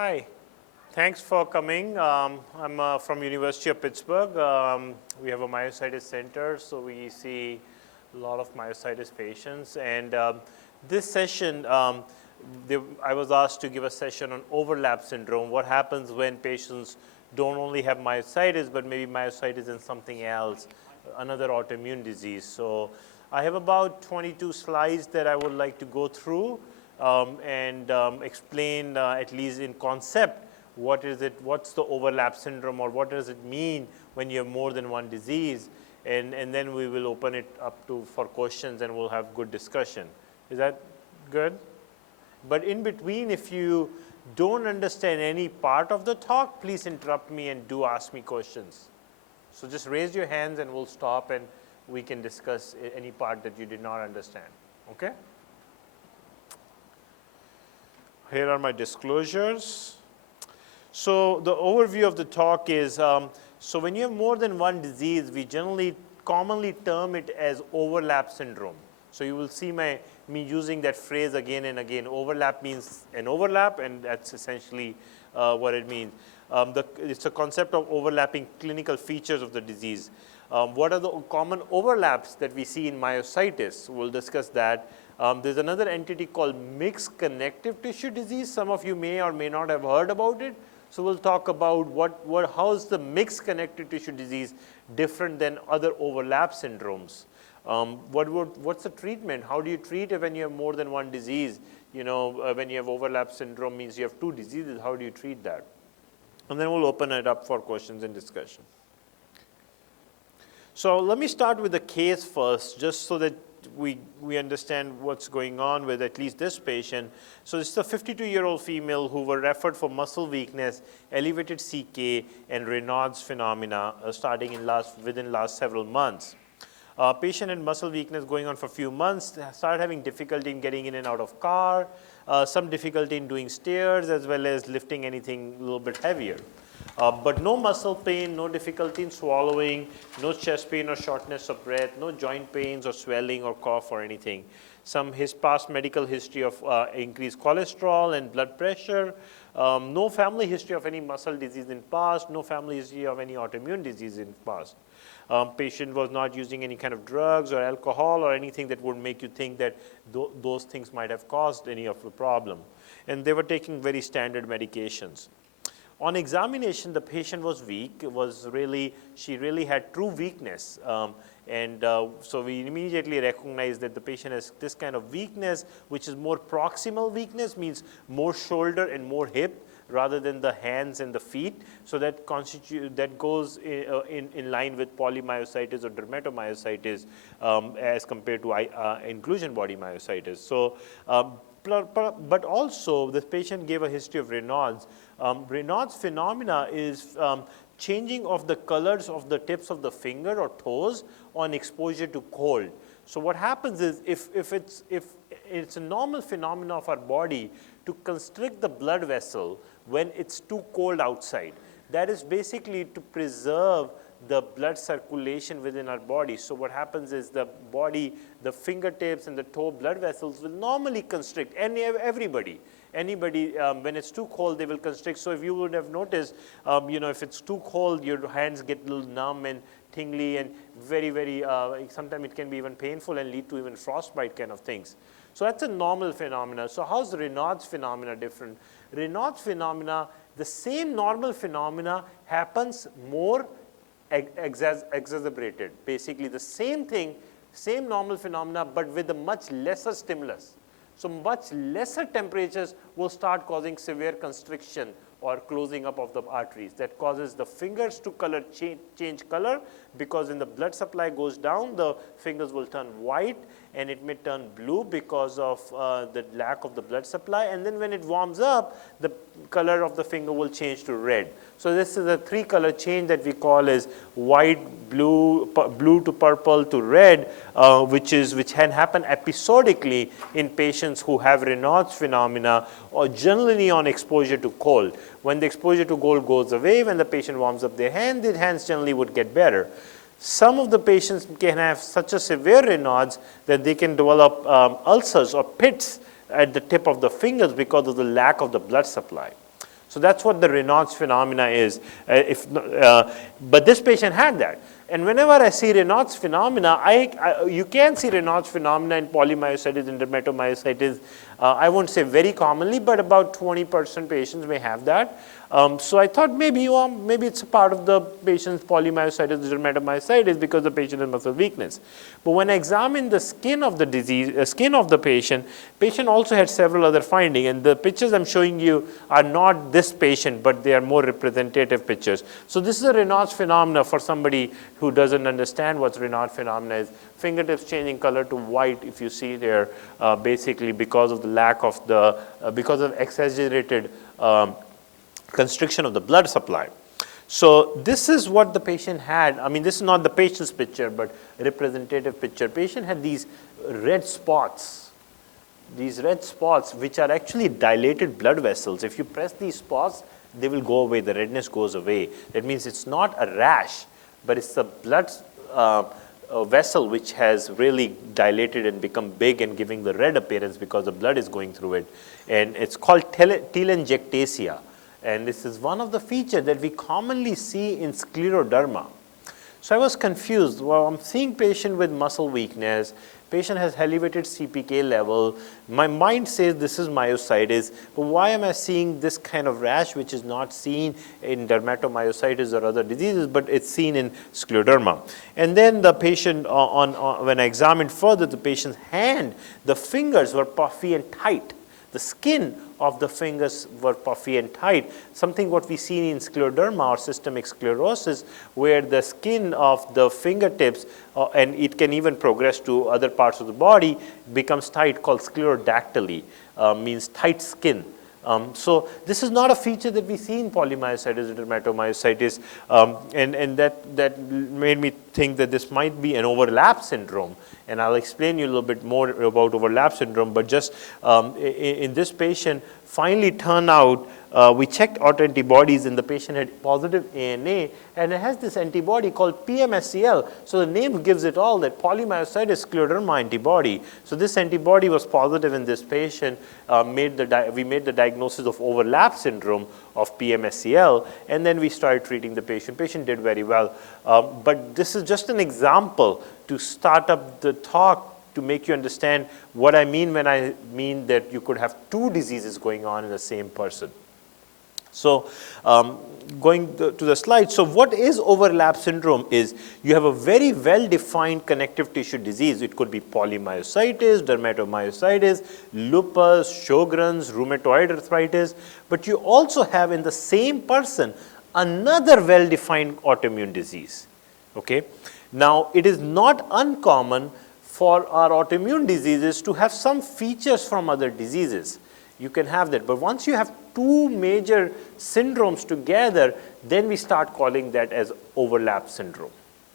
Hi, thanks for coming. I'm from University of Pittsburgh. We have a myositis center, so we see a lot of myositis patients. And this session, I was asked to give a session on overlap syndrome. What happens when patients don't only have myositis, but maybe myositis and something else, another autoimmune disease. So I have about 22 slides that I would like to go through and explain, at least in concept, what is it, what's the overlap syndrome, or what does it mean when you have more than one disease, and then we will open it up for questions and we'll have good discussion. Is that good? But in between, if you don't understand any part of the talk, please interrupt me and do ask me questions. So just raise your hands and we'll stop and we can discuss any part that you did not understand, okay? Here are my disclosures. So the overview of the talk is, so when you have more than one disease, we commonly term it as overlap syndrome. So you will see me using that phrase again and again. Overlap means an overlap, and that's essentially what it means. It's a concept of overlapping clinical features of the disease. What are the common overlaps that we see in myositis? We'll discuss that. There's another entity called mixed connective tissue disease. Some of you may or may not have heard about it. So we'll talk about how is the mixed connective tissue disease different than other overlap syndromes. What's the treatment? How do you treat it when you have more than one disease? You know, when you have overlap syndrome means you have two diseases. How do you treat that? And then we'll open it up for questions and discussion. So let me start with the case first, just so that we understand what's going on with at least this patient. So this is a 52-year-old female who were referred for muscle weakness, elevated CK, and Raynaud's phenomena starting within last several months. Patient had muscle weakness going on for a few months, started having difficulty in getting in and out of car, some difficulty in doing stairs, as well as lifting anything a little bit heavier. But no muscle pain, no difficulty in swallowing, no chest pain or shortness of breath, no joint pains or swelling or cough or anything. His past medical history of increased cholesterol and blood pressure, no family history of any muscle disease in past, no family history of any autoimmune disease in past. Patient was not using any kind of drugs or alcohol or anything that would make you think that those things might have caused any of the problem. And they were taking very standard medications. On examination, the patient was weak. She really had true weakness. So we immediately recognized that the patient has this kind of weakness, which is more proximal weakness, means more shoulder and more hip rather than the hands and the feet. So that goes in line with polymyositis or dermatomyositis as compared to inclusion body myositis. So, but also this patient gave a history of Raynaud's. Raynaud's phenomena is changing of the colors of the tips of the finger or toes on exposure to cold. So what happens is if it's a normal phenomena of our body to constrict the blood vessel when it's too cold outside. That is basically to preserve the blood circulation within our body. So what happens is the fingertips and the toe blood vessels will normally constrict, and anybody, when it's too cold, they will constrict. So if you would have noticed, if it's too cold, your hands get a little numb and tingly and very, very, sometimes it can be even painful and lead to even frostbite kind of things. So that's a normal phenomena. So how's Raynaud's phenomena different? Raynaud's phenomena, the same normal phenomena happens more exacerbated. Basically the same thing, same normal phenomena, but with a much lesser stimulus. So much lesser temperatures will start causing severe constriction or closing up of the arteries. That causes the fingers to change color, because when the blood supply goes down, the fingers will turn white and it may turn blue because of the lack of the blood supply. And then when it warms up, the color of the finger will change to red. So this is a three-color change that we call as white, blue to purple to red, which can happen episodically in patients who have Raynaud's phenomena or generally on exposure to cold. When the exposure to cold goes away, when the patient warms up their hands generally would get better. Some of the patients can have such a severe Raynaud's that they can develop ulcers or pits at the tip of the fingers because of the lack of the blood supply. So that's what the Raynaud's phenomena is. But this patient had that. And whenever I see Raynaud's phenomena, you can see Raynaud's phenomena in polymyositis and dermatomyositis. I won't say very commonly, but about 20% patients may have that. So I thought maybe it's a part of the patient's polymyositis, dermatomyositis, because the patient has muscle weakness. But when I examined the skin of the disease, skin of the patient also had several other findings. And the pictures I'm showing you are not this patient, but they are more representative pictures. So this is a Raynaud's phenomena for somebody who doesn't understand what Raynaud's phenomena is. Fingertips changing color to white, if you see there, basically because of the lack of because of exaggerated constriction of the blood supply. So this is what the patient had. I mean, this is not the patient's picture, but a representative picture. Patient had these red spots. These red spots, which are actually dilated blood vessels. If you press these spots, they will go away. The redness goes away. That means it's not a rash, but it's the blood vessel which has really dilated and become big and giving the red appearance because the blood is going through it. And it's called telangiectasia. And this is one of the features that we commonly see in scleroderma. So I was confused. Well, I'm seeing patient with muscle weakness. Patient has elevated CPK level. My mind says this is myositis, but why am I seeing this kind of rash which is not seen in dermatomyositis or other diseases, but it's seen in scleroderma? And then the patient, when I examined further, the patient's hand, the fingers were puffy and tight. The skin of the fingers were puffy and tight, something what we see in scleroderma or systemic sclerosis, where the skin of the fingertips, and it can even progress to other parts of the body, becomes tight, called sclerodactyly, means tight skin. So this is not a feature that we see in polymyositis and dermatomyositis, and that made me think that this might be an overlap syndrome. And I'll explain you a little bit more about overlap syndrome, but just in this patient, finally turned out, we checked autoantibodies and the patient had positive ANA, and it has this antibody called PMSCL. So the name gives it all, that polymyositis scleroderma antibody. So this antibody was positive in this patient. We made the diagnosis of overlap syndrome of PMSCL, and then we started treating the patient. Patient did very well. But this is just an example to start up the talk to make you understand what I mean when I mean that you could have two diseases going on in the same person. So going to the slide, so what is overlap syndrome is you have a very well-defined connective tissue disease. It could be polymyositis, dermatomyositis, lupus, Sjogren's, rheumatoid arthritis, but you also have in the same person another well-defined autoimmune disease, okay? Now, it is not uncommon for our autoimmune diseases to have some features from other diseases. You can have that, but once you have two major syndromes together, then we start calling that as overlap syndrome.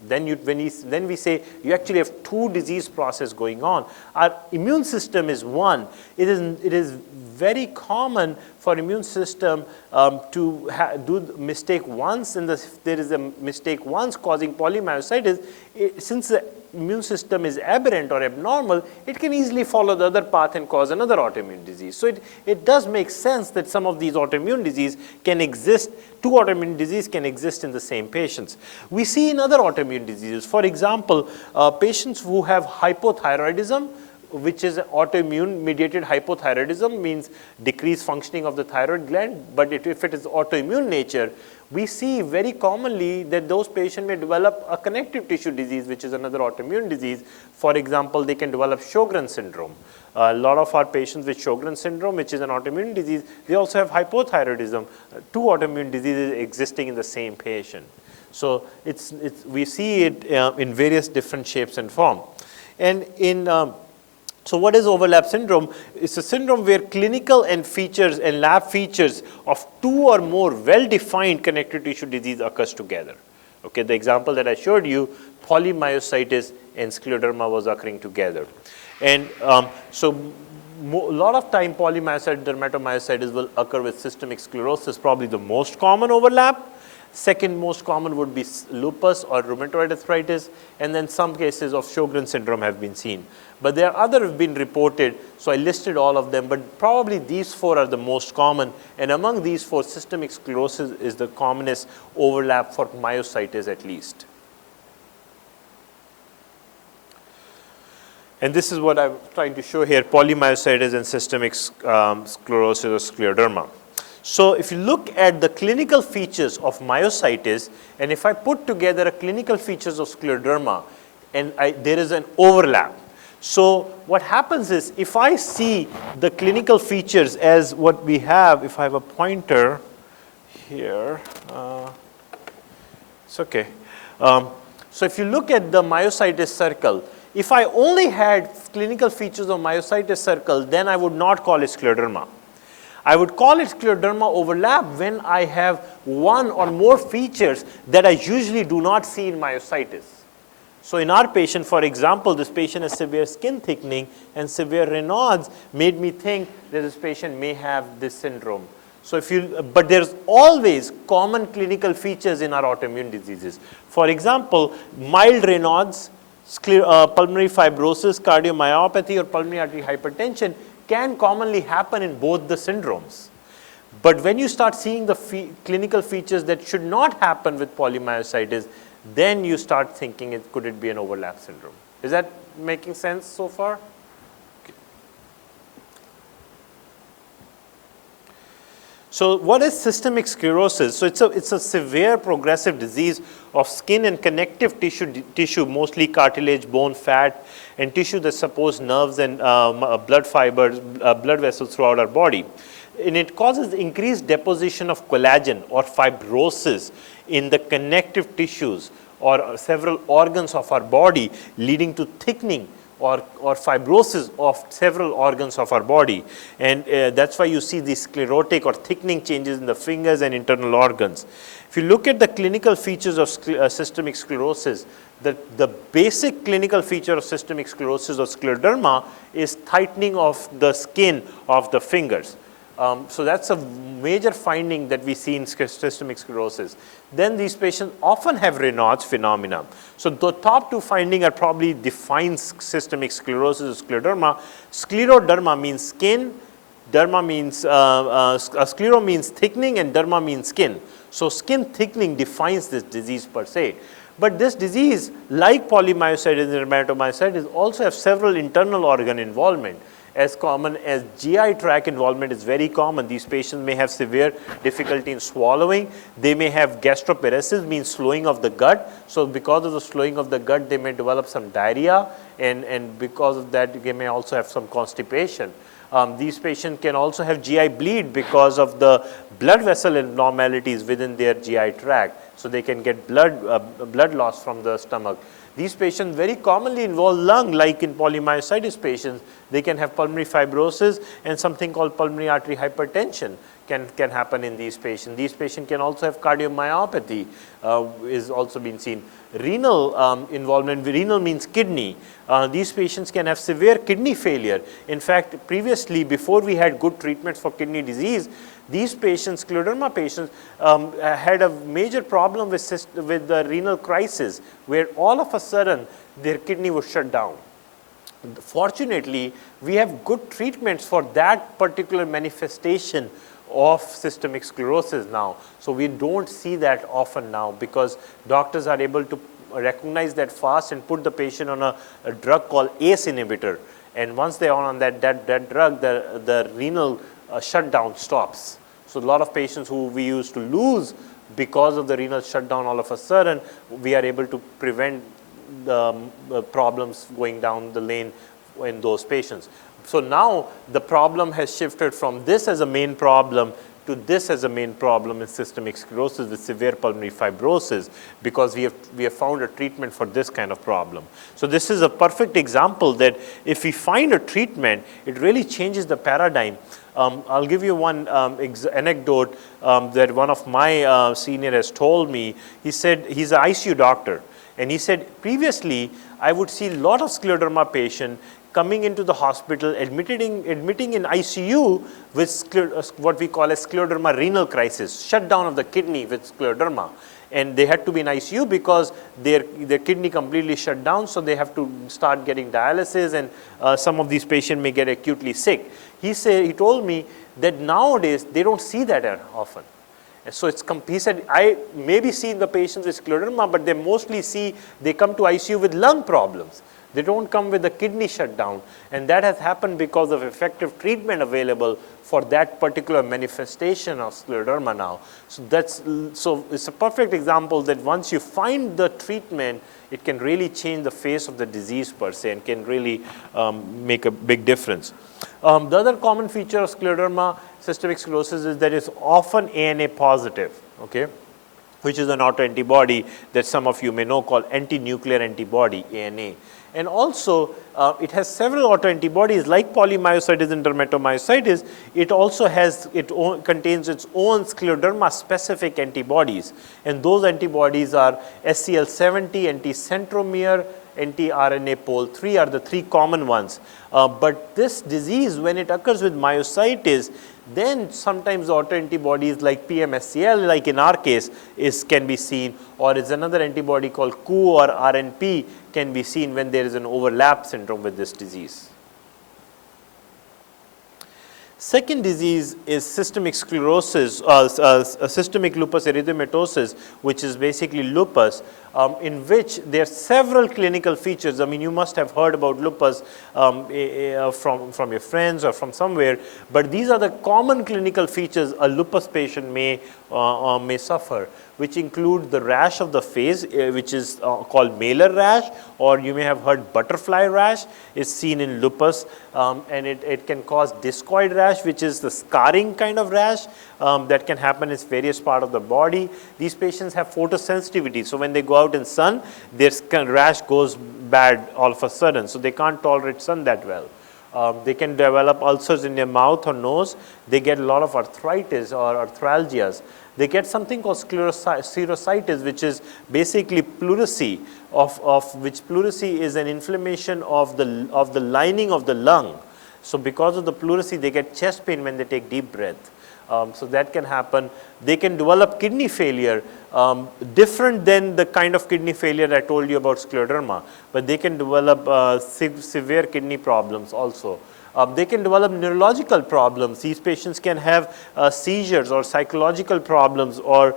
Then we say you actually have two disease process going on. Our immune system is one. It is very common for immune system to do the mistake once, and there is a mistake once causing polymyositis. Since the immune system is aberrant or abnormal, it can easily follow the other path and cause another autoimmune disease. So it does make sense that some of these autoimmune disease can exist, two autoimmune disease can exist in the same patients. We see in other autoimmune diseases, for example, patients who have hypothyroidism, which is autoimmune mediated hypothyroidism, means decreased functioning of the thyroid gland, but if it is autoimmune nature, we see very commonly that those patients may develop a connective tissue disease, which is another autoimmune disease. For example, they can develop Sjogren's syndrome. A lot of our patients with Sjogren's syndrome, which is an autoimmune disease, they also have hypothyroidism, two autoimmune diseases existing in the same patient. So we see it in various different shapes and form. And so what is overlap syndrome? It's a syndrome where clinical and features and lab features of two or more well-defined connective tissue disease occurs together. Okay, the example that I showed you, polymyositis and scleroderma was occurring together. And so a lot of time polymyositis, dermatomyositis will occur with systemic sclerosis, probably the most common overlap. Second most common would be lupus or rheumatoid arthritis, and then some cases of Sjogren's syndrome have been seen. But there are other have been reported, so I listed all of them, but probably these 4 are the most common, and among these 4, systemic sclerosis is the commonest overlap for myositis at least. And this is what I'm trying to show here, polymyositis and systemic sclerosis or scleroderma. So if you look at the clinical features of myositis, and if I put together a clinical features of scleroderma, and there is an overlap. So what happens is, if I see the clinical features as what we have, if I have a pointer here, it's okay. So if you look at the myositis circle, if I only had clinical features of myositis circle, then I would not call it scleroderma. I would call it scleroderma overlap when I have 1 or more features that I usually do not see in myositis. So in our patient, for example, this patient has severe skin thickening and severe Raynaud's made me think that this patient may have this syndrome. So but there's always common clinical features in our autoimmune diseases. For example, mild Raynaud's, pulmonary fibrosis, cardiomyopathy, or pulmonary artery hypertension can commonly happen in both the syndromes. But when you start seeing the clinical features that should not happen with polymyositis, then you start thinking, could it be an overlap syndrome? Is that making sense so far? Okay. So what is systemic sclerosis? So it's a severe progressive disease of skin and connective tissue, mostly cartilage, bone, fat, and tissue that supports nerves and blood fibers, blood vessels throughout our body. And it causes increased deposition of collagen or fibrosis in the connective tissues or several organs of our body, leading to thickening or fibrosis of several organs of our body. And that's why you see these sclerotic or thickening changes in the fingers and internal organs. If you look at the clinical features of systemic sclerosis, the basic clinical feature of systemic sclerosis or scleroderma is tightening of the skin of the fingers. So that's a major finding that we see in systemic sclerosis. Then these patients often have Raynaud's phenomena. So the top 2 findings are probably defines systemic sclerosis or scleroderma. Scleroderma means skin, derma means, sclero means thickening, and derma means skin. So skin thickening defines this disease per se. But this disease, like polymyositis and dermatomyositis, also have several internal organ involvement. As common as GI tract involvement is very common. These patients may have severe difficulty in swallowing. They may have gastroparesis, means slowing of the gut. So because of the slowing of the gut, they may develop some diarrhea, and because of that, they may also have some constipation. These patients can also have GI bleed because of the blood vessel abnormalities within their GI tract. So they can get blood loss from the stomach. These patients very commonly involve lung, like in polymyositis patients. They can have pulmonary fibrosis, and something called pulmonary artery hypertension can happen in these patients. These patients can also have cardiomyopathy, is also been seen. Renal involvement, renal means kidney. These patients can have severe kidney failure. In fact, previously, before we had good treatments for kidney disease, these patients, scleroderma patients, had a major problem with the renal crisis, where all of a sudden their kidney was shut down. Fortunately, we have good treatments for that particular manifestation of systemic sclerosis now. So we don't see that often now, because doctors are able to recognize that fast and put the patient on a drug called ACE inhibitor. And once they are on that drug, the renal shutdown stops. So a lot of patients who we used to lose because of the renal shutdown, all of a sudden, we are able to prevent the problems going down the lane in those patients. So now the problem has shifted from this as a main problem to this as a main problem in systemic sclerosis with severe pulmonary fibrosis, because we have found a treatment for this kind of problem. So this is a perfect example that if we find a treatment, it really changes the paradigm. I'll give you one anecdote that one of my senior has told me. He said he's an ICU doctor, and he said previously I would see a lot of scleroderma patients coming into the hospital, admitting in ICU with what we call a scleroderma renal crisis, shutdown of the kidney with scleroderma. And they had to be in ICU because their kidney completely shut down, so they have to start getting dialysis, and some of these patients may get acutely sick. He told me that nowadays they don't see that often. And so he said, I maybe see the patients with scleroderma, but they mostly they come to ICU with lung problems. They don't come with a kidney shutdown, and that has happened because of effective treatment available for that particular manifestation of scleroderma now. So it's a perfect example that once you find the treatment, it can really change the face of the disease per se, and can really make a big difference. The other common feature of scleroderma, systemic sclerosis, is that it's often ANA positive, okay, which is an autoantibody that some of you may know called anti-nuclear antibody, ANA. And also, it has several autoantibodies like polymyositis and dermatomyositis. It also contains its own scleroderma-specific antibodies. And those antibodies are SCL70, anti-centromere, anti-RNA pol 3 are the three common ones. But this disease, when it occurs with myositis, then sometimes autoantibodies like PMSCL, like in our case, can be seen, or is another antibody called COO or RNP can be seen when there is an overlap syndrome with this disease. Second disease is systemic sclerosis, systemic lupus erythematosus, which is basically lupus, in which there are several clinical features. I mean, you must have heard about lupus from your friends or from somewhere, but these are the common clinical features a lupus patient may suffer, which include the rash of the face, which is called malar rash, or you may have heard butterfly rash is seen in lupus, and it can cause discoid rash, which is the scarring kind of rash that can happen in various parts of the body. These patients have photosensitivity, so when they go out in sun, their rash goes bad all of a sudden, so they can't tolerate sun that well. They can develop ulcers in their mouth or nose. They get a lot of arthritis or arthralgias. They get something called serositis, which is basically pleurisy, of which pleurisy is an inflammation of the lining of the lung. So because of the pleurisy, they get chest pain when they take deep breath. So that can happen. They can develop kidney failure, different than the kind of kidney failure I told you about scleroderma, but they can develop severe kidney problems also. They can develop neurological problems. These patients can have seizures or psychological problems, or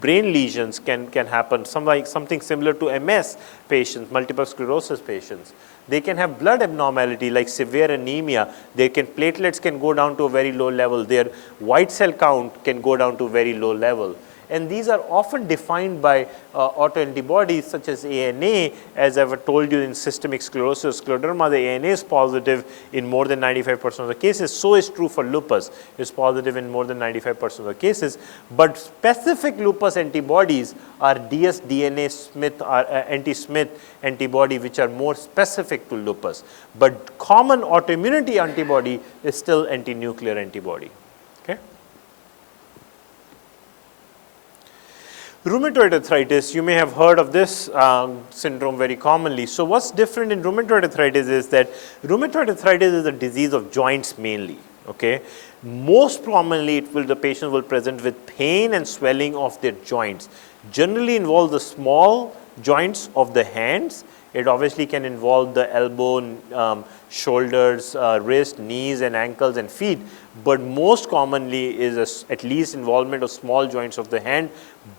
brain lesions can happen, something similar to MS patients, multiple sclerosis patients. They can have blood abnormality like severe anemia. Platelets can go down to a very low level. Their white cell count can go down to a very low level. And these are often defined by autoantibodies such as ANA. As I've told you, in systemic sclerosis, scleroderma, the ANA is positive in more than 95% of the cases. So is true for lupus. It's positive in more than 95% of the cases. But specific lupus antibodies are dsDNA Smith, anti-Smith antibody, which are more specific to lupus. But common autoimmunity antibody is still anti-nuclear antibody. Okay? Rheumatoid arthritis, you may have heard of this syndrome very commonly. So what's different in rheumatoid arthritis is that rheumatoid arthritis is a disease of joints mainly. Okay? Most commonly, the patient will present with pain and swelling of their joints. Generally involve the small joints of the hands. It obviously can involve the elbow, shoulders, wrist, knees, and ankles and feet. But most commonly is at least involvement of small joints of the hand.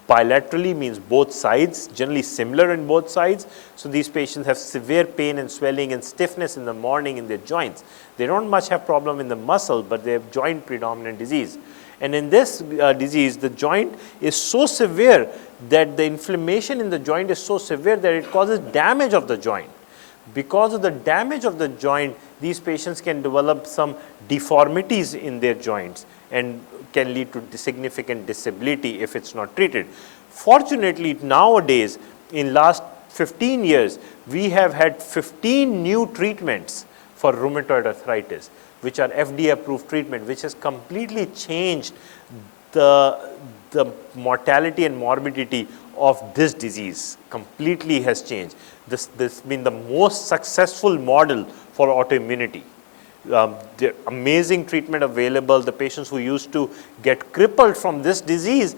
Bilaterally means both sides, generally similar in both sides. So these patients have severe pain and swelling and stiffness in the morning in their joints. They don't much have problem in the muscle, but they have joint predominant disease. And in this disease, the joint is so severe that the inflammation in the joint is so severe that it causes damage of the joint. Because of the damage of the joint, these patients can develop some deformities in their joints and can lead to significant disability if it's not treated. Fortunately, nowadays, in last 15 years, we have had 15 new treatments for rheumatoid arthritis, which are FDA-approved treatment, which has completely changed the mortality and morbidity of this disease completely has changed. This has been the most successful model for autoimmunity. The amazing treatment available. The patients who used to get crippled from this disease,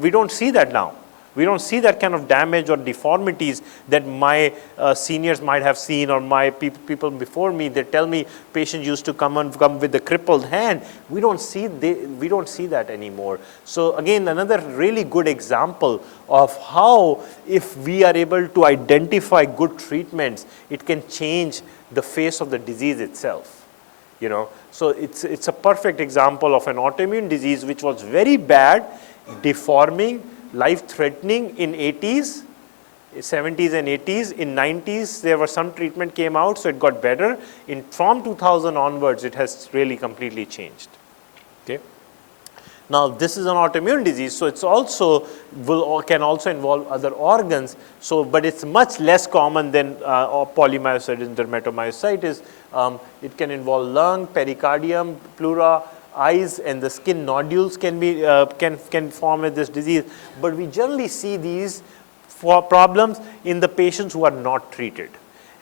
we don't see that now. We don't see that kind of damage or deformities that my seniors might have seen, or my people before me. They tell me patients used to come with a crippled hand. We don't see that anymore. So again, another really good example of how, if we are able to identify good treatments, it can change the face of the disease itself. So it's a perfect example of an autoimmune disease which was very bad, deforming, life-threatening in 80s, 70s and 80s. In 90s, there was some treatment came out, so it got better. From 2000 onwards, it has really completely changed. Okay. Now, this is an autoimmune disease, so it's also can also involve other organs. So, but it's much less common than polymyositis, dermatomyositis. It can involve lung, pericardium, pleura, eyes, and the skin nodules can form with this disease. But we generally see these problems in the patients who are not treated.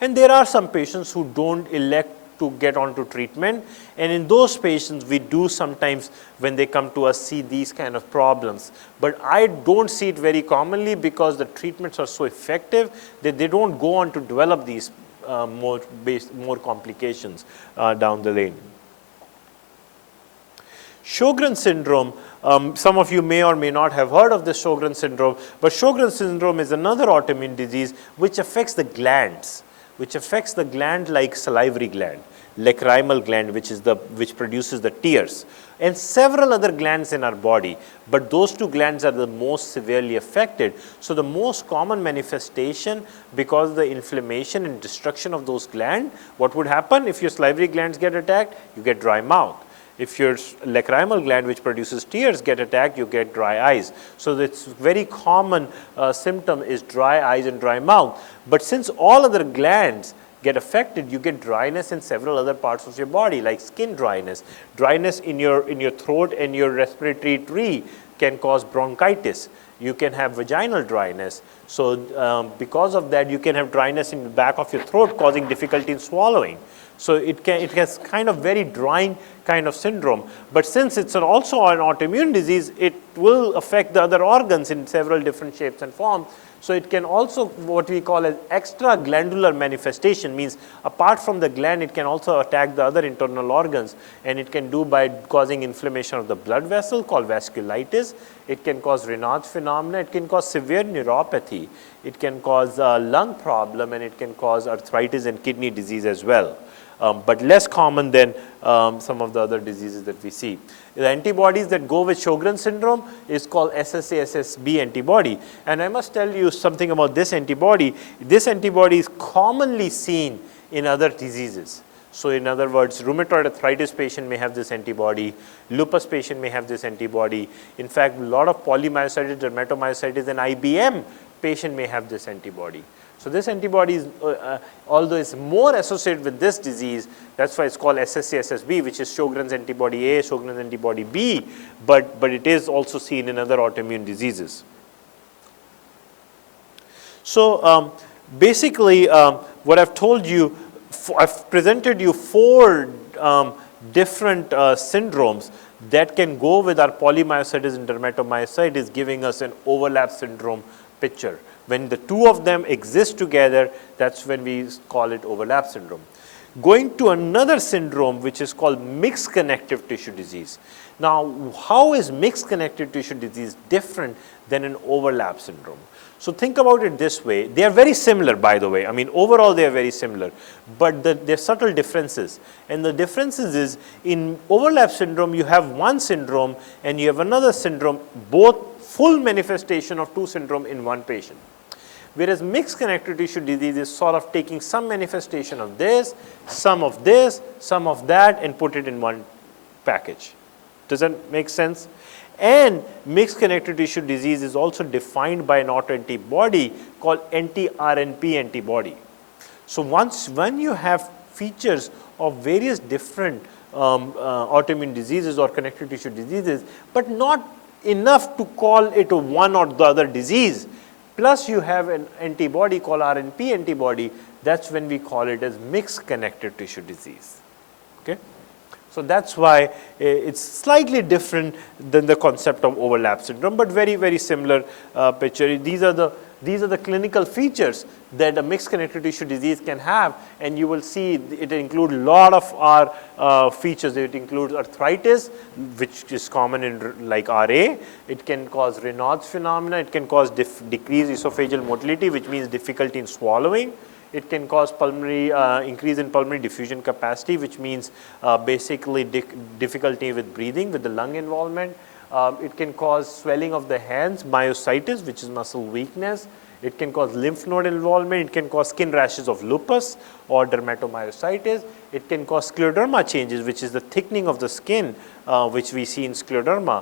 And there are some patients who don't elect to get onto treatment, and in those patients we do sometimes, when they come to us, see these kind of problems. But I don't see it very commonly because the treatments are so effective that they don't go on to develop these more complications down the lane. Sjogren's syndrome, some of you may or may not have heard of this Sjogren's syndrome, but Sjogren's syndrome is another autoimmune disease which affects the glands, like salivary gland, lacrimal gland, which produces the tears, and several other glands in our body. But those two glands are the most severely affected. So the most common manifestation, because of the inflammation and destruction of those glands, what would happen if your salivary glands get attacked? You get dry mouth. If your lacrimal gland, which produces tears, get attacked, you get dry eyes. So it's very common symptom is dry eyes and dry mouth. But since all other glands get affected, you get dryness in several other parts of your body, like skin dryness. Dryness in your throat and your respiratory tree can cause bronchitis. You can have vaginal dryness. So because of that, you can have dryness in the back of your throat, causing difficulty in swallowing. So it has kind of very drying kind of syndrome. But since it's also an autoimmune disease, it will affect the other organs in several different shapes and forms. So it can also, what we call as extra glandular manifestation, means apart from the gland, it can also attack the other internal organs, and it can do by causing inflammation of the blood vessel called vasculitis. It can cause Raynaud's phenomena. It can cause severe neuropathy. It can cause lung problem, and it can cause arthritis and kidney disease as well. But less common than some of the other diseases that we see. The antibodies that go with Sjogren's syndrome is called SSA-SSB antibody. And I must tell you something about this antibody. This antibody is commonly seen in other diseases. So in other words, rheumatoid arthritis patient may have this antibody, lupus patient may have this antibody. In fact, a lot of polymyositis, dermatomyositis, and IBM patient may have this antibody. So this antibody is, although it's more associated with this disease, that's why it's called SSA-SSB, which is Sjogren's antibody A, Sjogren's antibody B, but it is also seen in other autoimmune diseases. So basically, what I've told you, I've presented you 4 different syndromes that can go with our polymyositis and dermatomyositis, giving us an overlap syndrome picture. When the 2 of them exist together, that's when we call it overlap syndrome. Going to another syndrome, which is called mixed connective tissue disease. Now, how is mixed connective tissue disease different than an overlap syndrome? So think about it this way. They are very similar, by the way. I mean, overall, they are very similar. But there are subtle differences. And the differences is, in overlap syndrome, you have one syndrome and you have another syndrome, both full manifestation of 2 syndrome in one patient. Whereas mixed connective tissue disease is sort of taking some manifestation of this, some of that, and put it in one package. Does that make sense? And mixed connective tissue disease is also defined by an autoantibody called anti-RNP antibody. So when you have features of various different autoimmune diseases or connective tissue diseases, but not enough to call it a one or the other disease, plus you have an antibody called RNP antibody, that's when we call it as mixed connective tissue disease. Okay? So that's why it's slightly different than the concept of overlap syndrome, but very, very similar picture. These are the clinical features that a mixed connective tissue disease can have, and you will see it includes a lot of our features. It includes arthritis, which is common in like RA. It can cause Raynaud's phenomena. It can cause decreased esophageal motility, which means difficulty in swallowing. It can cause pulmonary increase in pulmonary diffusion capacity, which means basically difficulty with breathing with the lung involvement. It can cause swelling of the hands, myositis, which is muscle weakness. It can cause lymph node involvement. It can cause skin rashes of lupus or dermatomyositis. It can cause scleroderma changes, which is the thickening of the skin, which we see in scleroderma.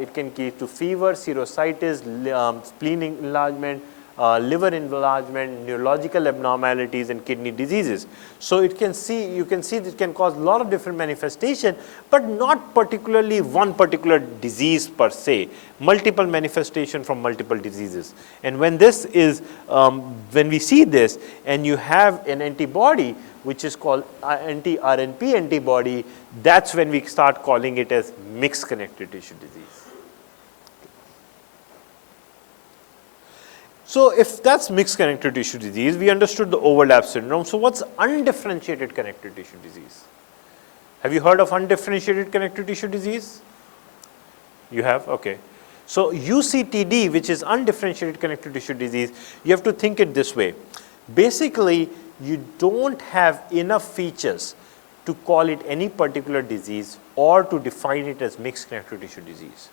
It can lead to fever, serositis, spleen enlargement, liver enlargement, neurological abnormalities, and kidney diseases. So you can see it can cause a lot of different manifestations, but not particularly one particular disease per se, multiple manifestations from multiple diseases. And when this is, when we see this and you have an antibody, which is called anti-RNP antibody, that's when we start calling it as mixed connective tissue disease. So if that's mixed connective tissue disease, we understood the overlap syndrome. So what's undifferentiated connective tissue disease? Have you heard of undifferentiated connective tissue disease? You have? Okay. So UCTD, which is undifferentiated connective tissue disease, you have to think it this way. Basically, you don't have enough features to call it any particular disease or to define it as mixed connective tissue disease.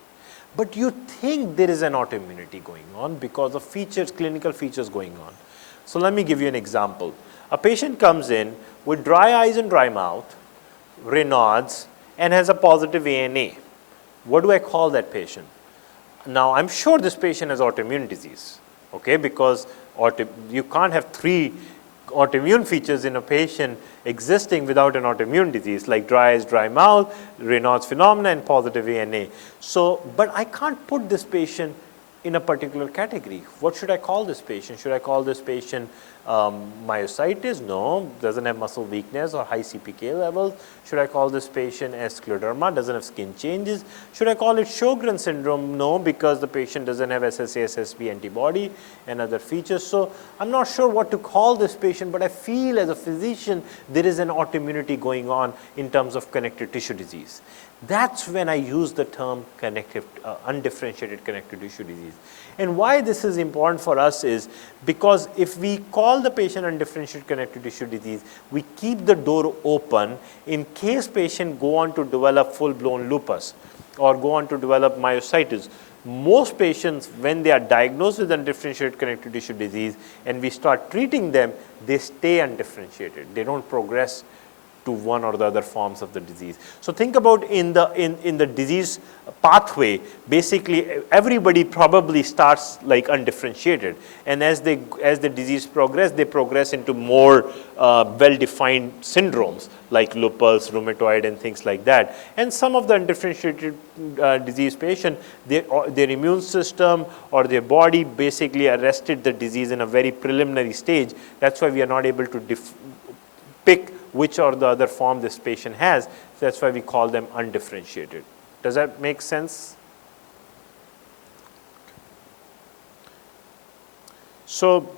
But you think there is an autoimmunity going on because of features, clinical features going on. So let me give you an example. A patient comes in with dry eyes and dry mouth, Raynaud's, and has a positive ANA. What do I call that patient? Now, I'm sure this patient has autoimmune disease, okay, because you can't have 3 autoimmune features in a patient existing without an autoimmune disease, like dry eyes, dry mouth, Raynaud's phenomena, and positive ANA. So, but I can't put this patient in a particular category. What should I call this patient? Should I call this patient myositis? No, doesn't have muscle weakness or high CPK levels. Should I call this patient as scleroderma? Doesn't have skin changes. Should I call it Sjogren's syndrome? No, because the patient doesn't have SSA-SSB antibody and other features. So I'm not sure what to call this patient, but I feel as a physician there is an autoimmunity going on in terms of connective tissue disease. That's when I use the term undifferentiated connective tissue disease. And why this is important for us is because if we call the patient undifferentiated connective tissue disease, we keep the door open in case patient go on to develop full-blown lupus or go on to develop myositis. Most patients, when they are diagnosed with undifferentiated connective tissue disease and we start treating them, they stay undifferentiated. They don't progress to one or the other forms of the disease. So think about in the disease pathway, basically everybody probably starts like undifferentiated, and as the disease progress, they progress into more well-defined syndromes like lupus, rheumatoid, and things like that. And some of the undifferentiated disease patient, their immune system or their body basically arrested the disease in a very preliminary stage. That's why we are not able to pick which or the other form this patient has. That's why we call them undifferentiated. Does that make sense? So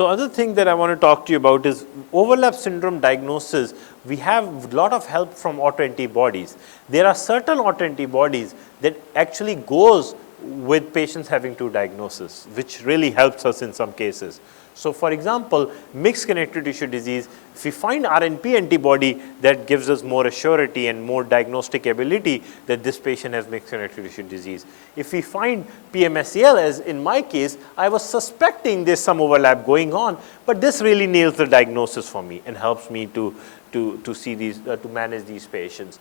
other thing that I want to talk to you about is overlap syndrome diagnosis. We have a lot of help from autoantibodies. There are certain autoantibodies that actually goes with patients having 2 diagnoses, which really helps us in some cases. So for example, mixed connective tissue disease, if we find RNP antibody, that gives us more assurity and more diagnostic ability that this patient has mixed connective tissue disease. If we find PMSEL, as in my case, I was suspecting there's some overlap going on, but this really nails the diagnosis for me and helps me to see these, to manage these patients.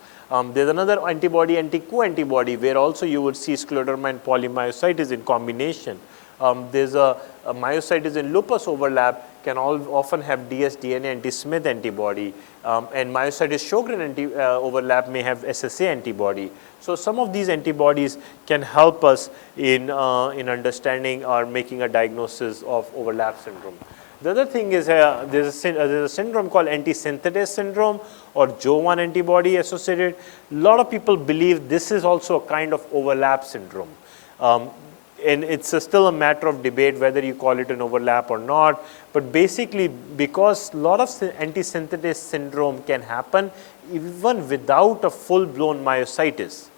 There's another antibody, anti-Q antibody, where also you would see scleroderma and polymyositis in combination. There's a myositis and lupus overlap, can often have dsDNA anti-Smith antibody, and myositis Sjogren overlap may have SSA antibody. So some of these antibodies can help us in understanding or making a diagnosis of overlap syndrome. The other thing is there's a syndrome called anti-synthetase syndrome or Jo-1 antibody associated. A lot of people believe this is also a kind of overlap syndrome. And it's still a matter of debate whether you call it an overlap or not. But basically, because a lot of anti-synthetase syndrome can happen even without a full-blown myositis.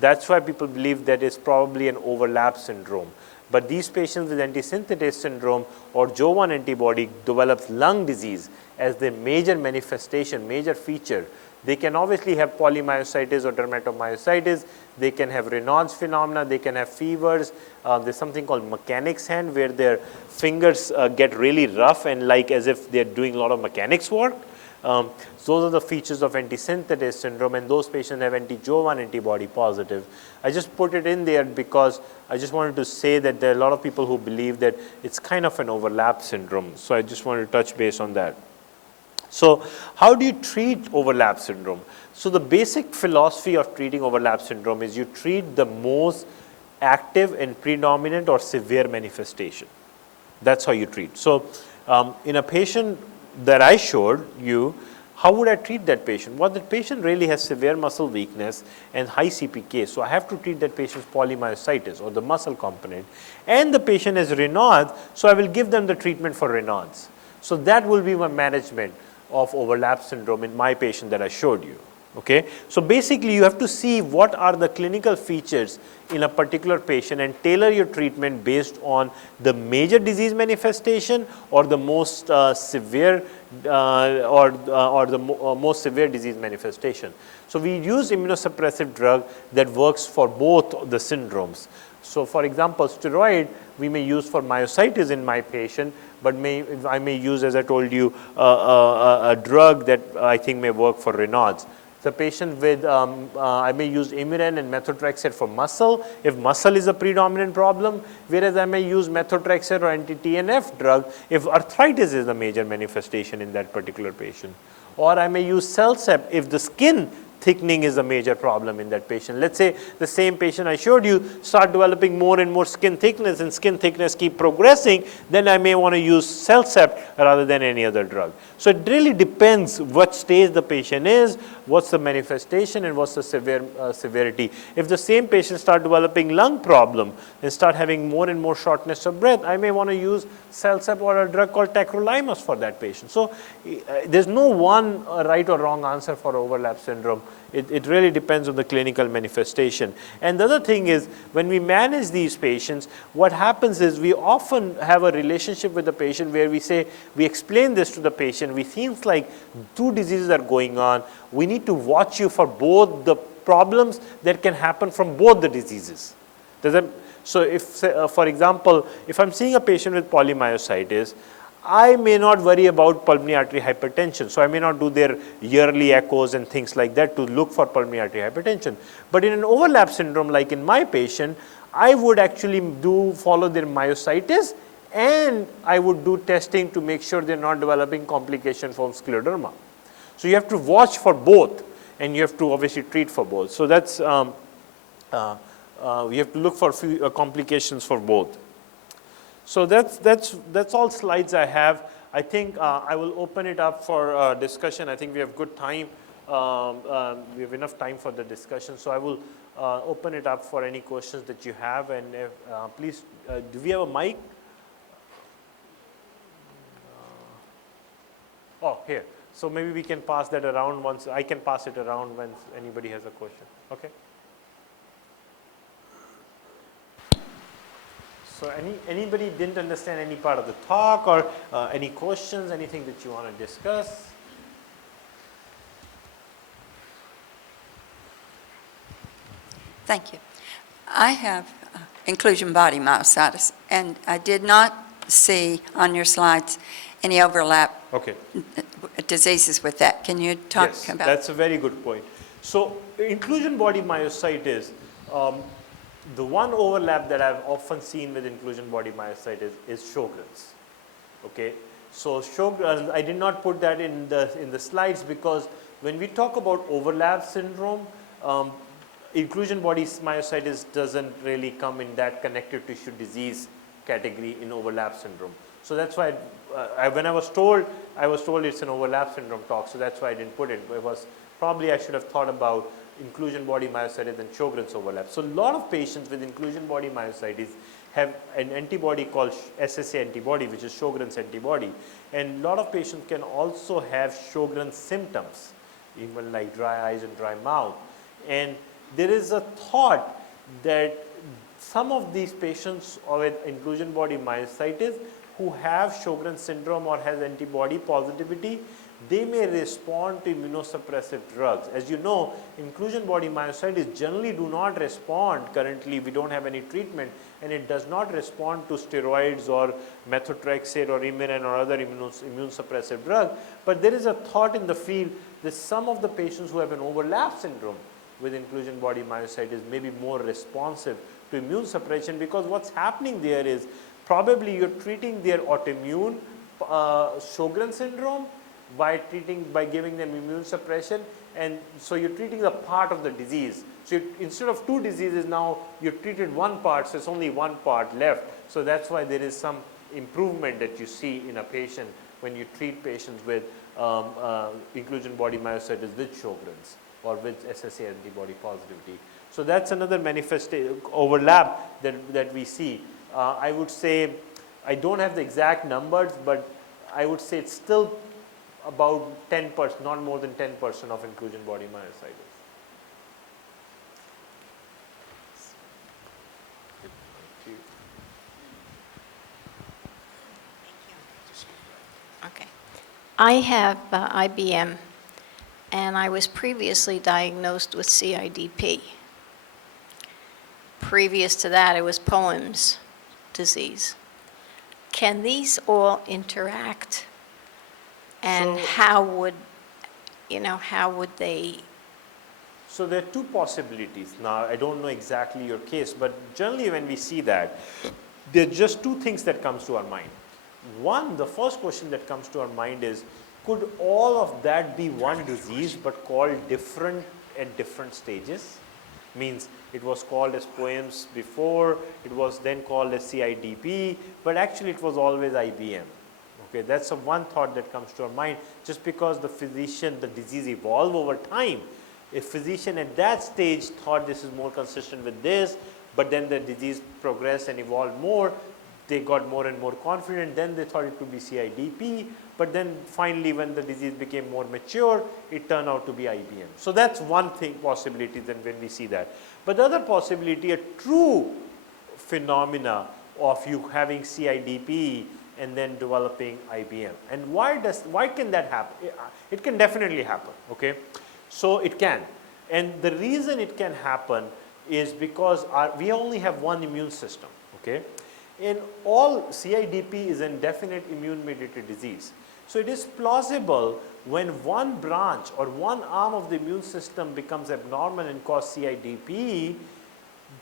That's why people believe that it's probably an overlap syndrome. But these patients with anti-synthetase syndrome or Jo-1 antibody develops lung disease as their major manifestation, major feature. They can obviously have polymyositis or dermatomyositis. They can have Raynaud's phenomena. They can have fevers. There's something called mechanic's hand where their fingers get really rough and like as if they're doing a lot of mechanics work. So those are the features of anti-synthetase syndrome, and those patients have anti-Jo-1 antibody positive. I just put it in there because I just wanted to say that there are a lot of people who believe that it's kind of an overlap syndrome. So I just wanted to touch base on that. So how do you treat overlap syndrome? So the basic philosophy of treating overlap syndrome is you treat the most active and predominant or severe manifestation. That's how you treat. So in a patient that I showed you, how would I treat that patient? Well, the patient really has severe muscle weakness and high CPK. So I have to treat that patient's polymyositis or the muscle component. And the patient has Raynaud's, so I will give them the treatment for Raynaud's. So that will be my management of overlap syndrome in my patient that I showed you. Okay? So basically you have to see what are the clinical features in a particular patient and tailor your treatment based on the major disease manifestation or the most severe most severe disease manifestation. So we use immunosuppressive drug that works for both the syndromes. So for example, steroid we may use for myositis in my patient, but I may use, as I told you, a drug that I think may work for Raynaud's. The patient with, I may use Imuran and methotrexate for muscle, if muscle is a predominant problem, whereas I may use methotrexate or anti-TNF drug if arthritis is the major manifestation in that particular patient. Or I may use Celsep if the skin thickening is a major problem in that patient. Let's say the same patient I showed you start developing more and more skin thickness and skin thickness keep progressing, then I may want to use Celsep rather than any other drug. So it really depends what stage the patient is, what's the manifestation and what's the severity. If the same patient start developing lung problem and start having more and more shortness of breath, I may want to use Celsep or a drug called tacrolimus for that patient. So there's no one right or wrong answer for overlap syndrome. It really depends on the clinical manifestation. And the other thing is, when we manage these patients, what happens is we often have a relationship with the patient where we say, we explain this to the patient, we seems like two diseases are going on, we need to watch you for both the problems that can happen from both the diseases. So if, for example, if I'm seeing a patient with polymyositis, I may not worry about pulmonary artery hypertension. So I may not do their yearly echoes and things like that to look for pulmonary artery hypertension. But in an overlap syndrome, like in my patient, I would actually follow their myositis, and I would do testing to make sure they're not developing complications from scleroderma. So you have to watch for both, and you have to obviously treat for both. So that's, you have to look for complications for both. So that's all slides I have. I think I will open it up for discussion. I think we have good time. We have enough time for the discussion. So I will open it up for any questions that you have. And if, please, do we have a mic? Oh, here. So maybe we can pass that around once. I can pass it around when anybody has a question. Okay. So anybody didn't understand any part of the talk, or any questions, anything that you want to discuss? Thank you. I have inclusion body myositis, and I did not see on your slides any overlap diseases with that. Can you talk about? That's a very good point. So inclusion body myositis, the one overlap that I've often seen with inclusion body myositis is Sjogren's. Okay, So Sjogren's, I did not put that in the slides because when we talk about overlap syndrome, inclusion body myositis doesn't really come in that connective tissue disease category in overlap syndrome. So that's why when I was told it's an overlap syndrome talk, so that's why I didn't put it. It was probably I should have thought about inclusion body myositis and Sjogren's overlap. So a lot of patients with inclusion body myositis have an antibody called SSA antibody, which is Sjogren's antibody. And a lot of patients can also have Sjogren's symptoms, even like dry eyes and dry mouth. And there is a thought that some of these patients with inclusion body myositis who have Sjogren's syndrome or has antibody positivity, they may respond to immunosuppressive drugs. As you know, inclusion body myositis generally do not respond. Currently, we don't have any treatment, and it does not respond to steroids or methotrexate or Imuran or other immune suppressive drug. But there is a thought in the field that some of the patients who have an overlap syndrome with inclusion body myositis may be more responsive to immune suppression, because what's happening there is probably you're treating their autoimmune Sjogren's syndrome by giving them immune suppression, and so you're treating a part of the disease. So instead of two diseases, now you've treated one part, so it's only one part left. So that's why there is some improvement that you see in a patient when you treat patients with inclusion body myositis with Sjogren's or with SSA antibody positivity. So that's another manifestation overlap that we see. I would say, I don't have the exact numbers, but I would say it's still about 10%, not more than 10% of inclusion body myositis. Okay. I have IBM, and I was previously diagnosed with CIDP. Previous to that, it was Poems disease. Can these all interact? And So- how would they? So there are two possibilities. Now, I don't know exactly your case, but generally when we see that, there are just two things that comes to our mind. One, the first question that comes to our mind is, could all of that be one disease but called different at different stages? Means it was called as Poems before, it was then called as CIDP, but actually it was always IBM. Okay, that's one thought that comes to our mind. Just because the disease evolved over time, a physician at that stage thought this is more consistent with this, but then the disease progressed and evolved more, they got more and more confident, then they thought it could be CIDP, but then finally when the disease became more mature, it turned out to be IBM. So that's one thing, possibility then when we see that. But the other possibility, a true phenomena of you having CIDP and then developing IBM. And why can that happen? It can definitely happen, okay? So it can. And the reason it can happen is because we only have one immune system, okay? In all, CIDP is an indefinite immune-mediated disease. So it is plausible when one branch or one arm of the immune system becomes abnormal and cause CIDP,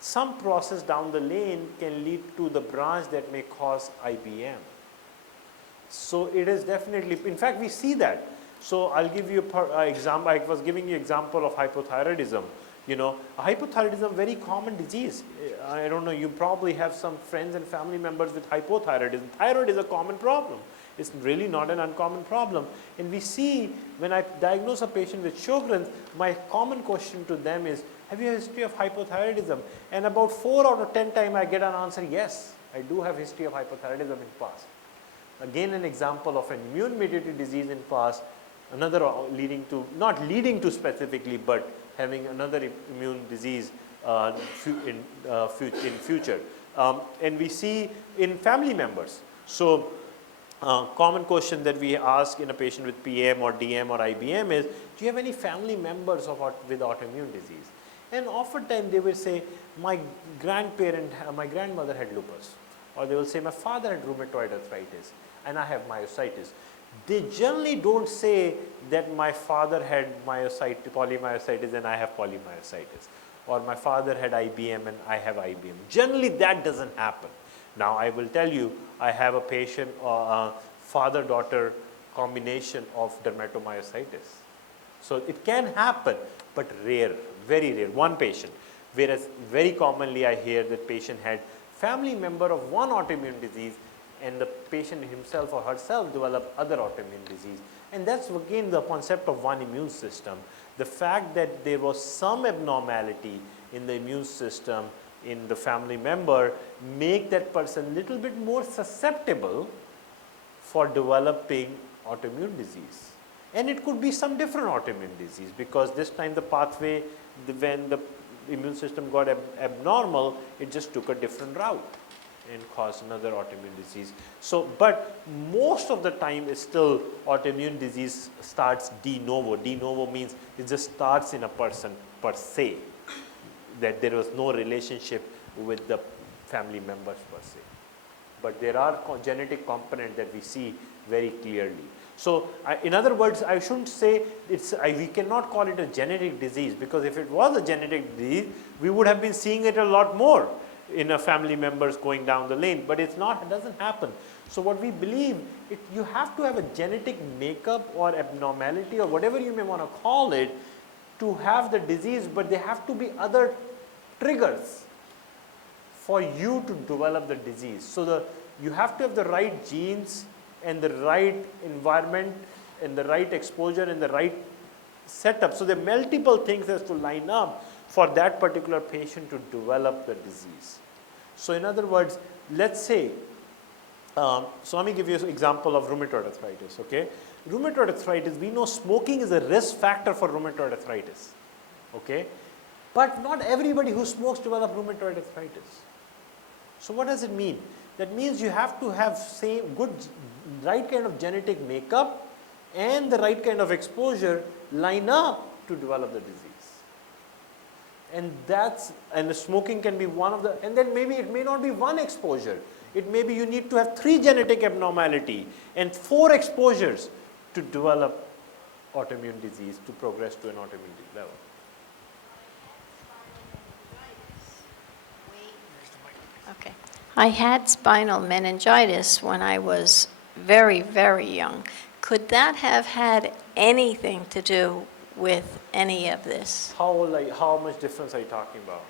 some process down the lane can lead to the branch that may cause IBM. So it is definitely, in fact, we see that. So I'll give you an example. I was giving you example of hypothyroidism. You know, hypothyroidism is a very common disease. I don't know, you probably have some friends and family members with hypothyroidism. Thyroid is a common problem. It's really not an uncommon problem. And we see when I diagnose a patient with Sjogren's, my common question to them is, have you a history of hypothyroidism? And about 4 out of 10 times I get an answer, yes, I do have history of hypothyroidism in past. Again, an example of an immune-mediated disease in past, another not leading to specifically, but having another immune disease in future. And we see in family members. So common question that we ask in a patient with PM or DM or IBM is, do you have any family members with autoimmune disease? And oftentimes they will say, my grandmother had lupus. Or they will say, my father had rheumatoid arthritis and I have myositis. They generally don't say that my father had polymyositis and I have polymyositis. Or my father had IBM and I have IBM. Generally that doesn't happen. Now I will tell you, I have a patient, father-daughter combination of dermatomyositis. So it can happen, but rare, very rare, one patient. Whereas very commonly I hear that patient had family member of one autoimmune disease and the patient himself or herself developed other autoimmune disease. And that's again the concept of one immune system. The fact that there was some abnormality in the immune system in the family member make that person little bit more susceptible for developing autoimmune disease. And it could be some different autoimmune disease because this time the pathway, when the immune system got abnormal, it just took a different route and caused another autoimmune disease. So, but most of the time is still autoimmune disease starts de novo. De novo means it just starts in a person per se, that there was no relationship with the family members per se. But there are genetic components that we see very clearly. So, in other words, I shouldn't say we cannot call it a genetic disease, because if it was a genetic disease, we would have been seeing it a lot more in a family members going down the lane, but it's not, it doesn't happen. So what we believe, you have to have a genetic makeup or abnormality or whatever you may want to call it to have the disease, but there have to be other triggers for you to develop the disease. So you have to have the right genes and the right environment and the right exposure and the right setup. So there are multiple things that has to line up for that particular patient to develop the disease. So in other words, let's say, so let me give you an example of rheumatoid arthritis, okay? Rheumatoid arthritis, we know smoking is a risk factor for rheumatoid arthritis, okay? But not everybody who smokes develops rheumatoid arthritis. So what does it mean? That means you have to have right kind of genetic makeup and the right kind of exposure line up to develop the disease. And the smoking can be one of the, and then maybe it may not be one exposure. It may be you need to have 3 genetic abnormality and 4 exposures to develop autoimmune disease, to progress to an autoimmune level. Okay. I had spinal meningitis when I was very, very young. Could that have had anything to do with any of this? How much difference are you talking about?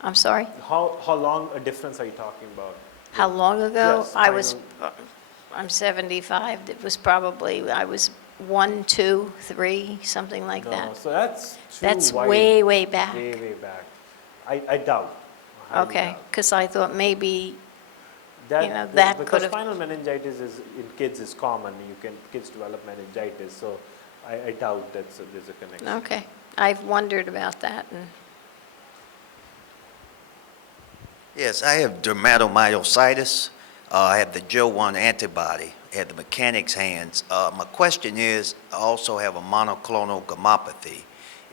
I'm sorry? How long a difference are you talking about? How long ago? Yes, I'm 75. It was probably, I was 1, 2, 3, something like No, that. so that's That's wide, way, way back. Way, way back. I doubt. I highly Okay, doubt. because I thought maybe, That, you know, that could because have- spinal meningitis in kids is common. Kids develop meningitis, so I doubt there's a connection. okay. I've wondered about that. And Yes, I have dermatomyositis. I have the Jo-1 antibody. I have the mechanic's hands. My question is, I also have a monoclonal gammopathy.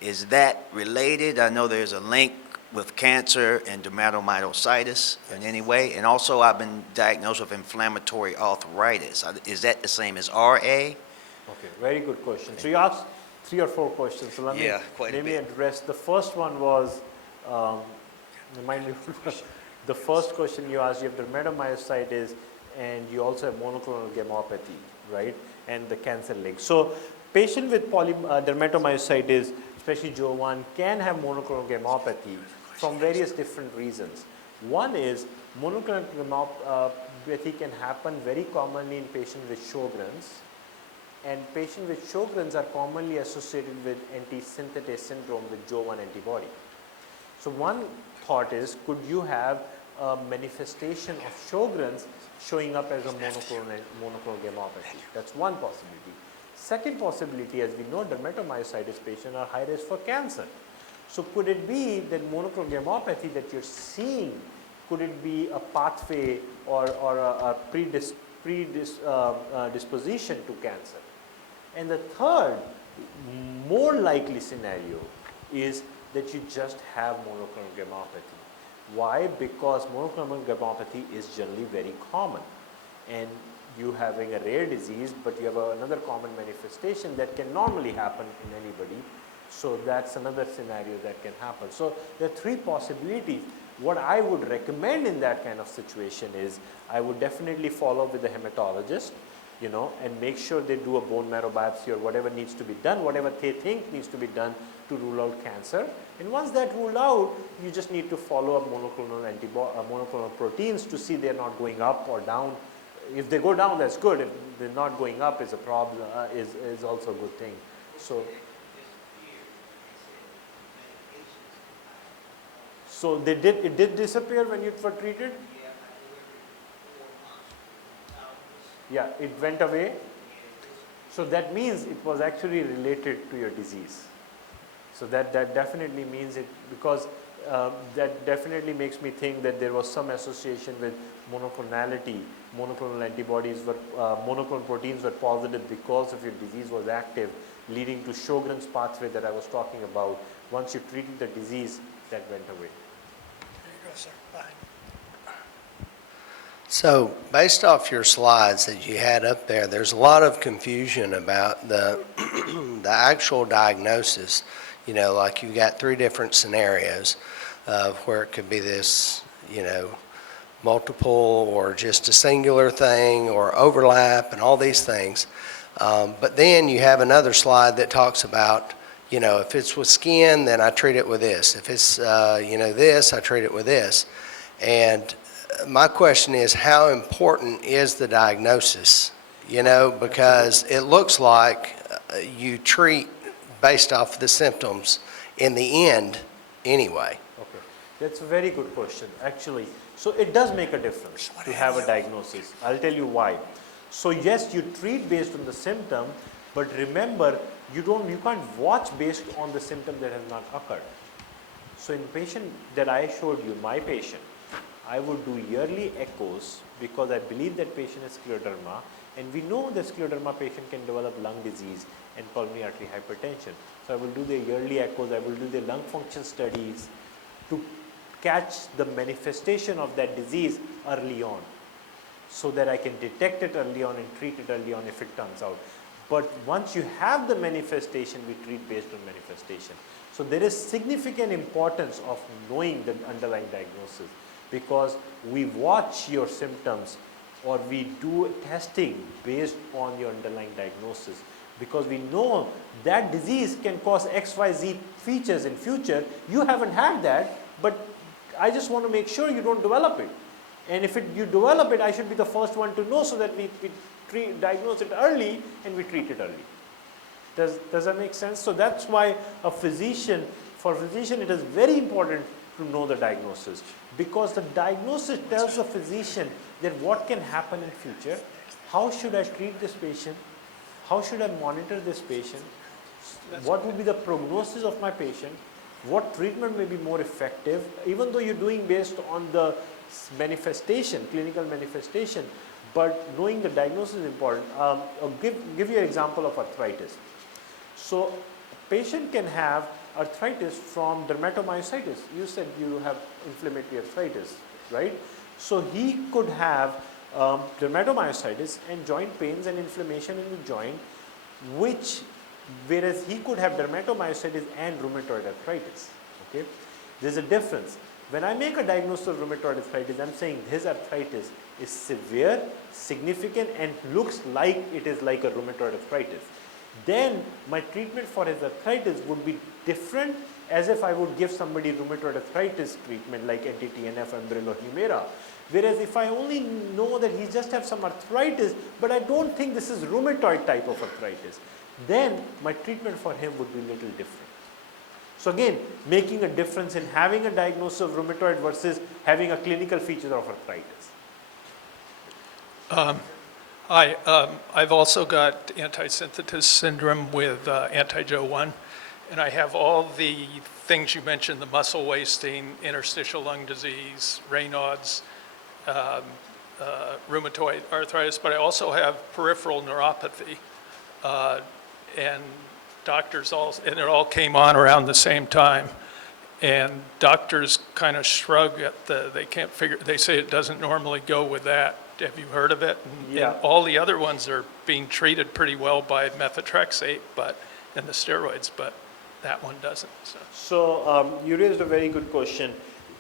Is that related? I know there's a link with cancer and dermatomyositis in any way. And also, I've been diagnosed with inflammatory arthritis. Is that the same as RA? Okay, very good question. So you asked 3 or 4 questions. So let me address. The first one was, remind me, the first question you asked, you have dermatomyositis and you also have monoclonal gammopathy, right? And the cancer link. So patient with dermatomyositis, especially Jo-1, can have monoclonal gammopathy from various different reasons. One is monoclonal gammopathy can happen very commonly in patients with Sjogren's. And patients with Sjogren's are commonly associated with anti-synthetase syndrome with Jo-1 antibody. So one thought is, could you have a manifestation of Sjogren's showing up as a monoclonal gammopathy? That's one possibility. Second possibility, as we know, dermatomyositis patients are high risk for cancer. So could it be that monoclonal gammopathy that you're seeing, could it be a pathway or a predisposition to cancer? And the third, more likely scenario is that you just have monoclonal gammopathy. Why? Because monoclonal gammopathy is generally very common. And you having a rare disease, but you have another common manifestation that can normally happen in anybody. So that's another scenario that can happen. So there are 3 possibilities. What I would recommend in that kind of situation is I would definitely follow with the hematologist you know, and make sure they do a bone marrow biopsy or whatever needs to be done, whatever they think needs to be done to rule out cancer. And once that ruled out, you just need to follow up monoclonal proteins to see they're not going up or down. If they go down, that's good. If they're not going up, is a problem. Is also a good thing. So. So it did disappear when you were treated? Yeah, it went away. So that means it was actually related to your disease. So that definitely means it, because that definitely makes me think that there was some association with monoclonality. Monoclonal antibodies were, monoclonal proteins were positive because of your disease was active, leading to Sjogren's pathway that I was talking about. Once you treated the disease, that went away. Sir. Bye. So based off your slides that you had up there, there's a lot of confusion about the the actual diagnosis. You know, like you got 3 different scenarios of where it could be this, you know, multiple or just a singular thing or overlap and all these things. But then you have another slide that talks about, you know, if it's with skin, then I treat it with this. If it's, you know, this, I treat it with this. And my question is, how important is the diagnosis? You know, because it looks like you treat based off the symptoms in the end anyway. Okay, that's a very good question, actually. So it does make a difference to have a diagnosis. I'll tell you why. So yes, you treat based on the symptom, but remember, you can't watch based on the symptom that has not occurred. So in the patient that I showed you, my patient, I would do yearly echoes because I believe that patient has scleroderma, and we know that scleroderma patient can develop lung disease and pulmonary artery hypertension. So I will do the yearly echoes, I will do the lung function studies to catch the manifestation of that disease early on, so that I can detect it early on and treat it early on if it turns out. But once you have the manifestation, we treat based on manifestation. So there is significant importance of knowing the underlying diagnosis, because we watch your symptoms or we do testing based on your underlying diagnosis, because we know that disease can cause XYZ features in future. You haven't had that, but I just want to make sure you don't develop it. And if you develop it, I should be the first one to know, so that we diagnose it early and we treat it early. Does that make sense? So that's why for a physician, it is very important to know the diagnosis, because the diagnosis tells the physician that what can happen in future, how should I treat this patient, how should I monitor this patient, what would be the prognosis of my patient, what treatment may be more effective, even though you're doing based on the manifestation, clinical manifestation, but knowing the diagnosis is important. I'll give you an example of arthritis. So a patient can have arthritis from dermatomyositis. You said you have inflammatory arthritis, right? So he could have dermatomyositis and joint pains and inflammation in the joint, whereas he could have dermatomyositis and rheumatoid arthritis. Okay, there's a difference. When I make a diagnosis of rheumatoid arthritis, I'm saying his arthritis is severe, significant, and looks like it is like a rheumatoid arthritis. Then my treatment for his arthritis would be different as if I would give somebody rheumatoid arthritis treatment like anti-TNF, Enbrel, or Humira. Whereas if I only know that he just has some arthritis, but I don't think this is rheumatoid type of arthritis, then my treatment for him would be a little different. So again, making a difference in having a diagnosis of rheumatoid versus having a clinical feature of arthritis. I've also got anti-synthetase syndrome with anti-Jo1, and I have all the things you mentioned, the muscle wasting, interstitial lung disease, Raynaud's, rheumatoid arthritis, but I also have peripheral neuropathy. And doctors and it all came on around the same time. And doctors kind of shrug at they can't figure, they say it doesn't normally go with that. Have you heard of it? Yeah. And all the other ones are being treated pretty well by methotrexate and the steroids, but that one doesn't. So you raised a very good question.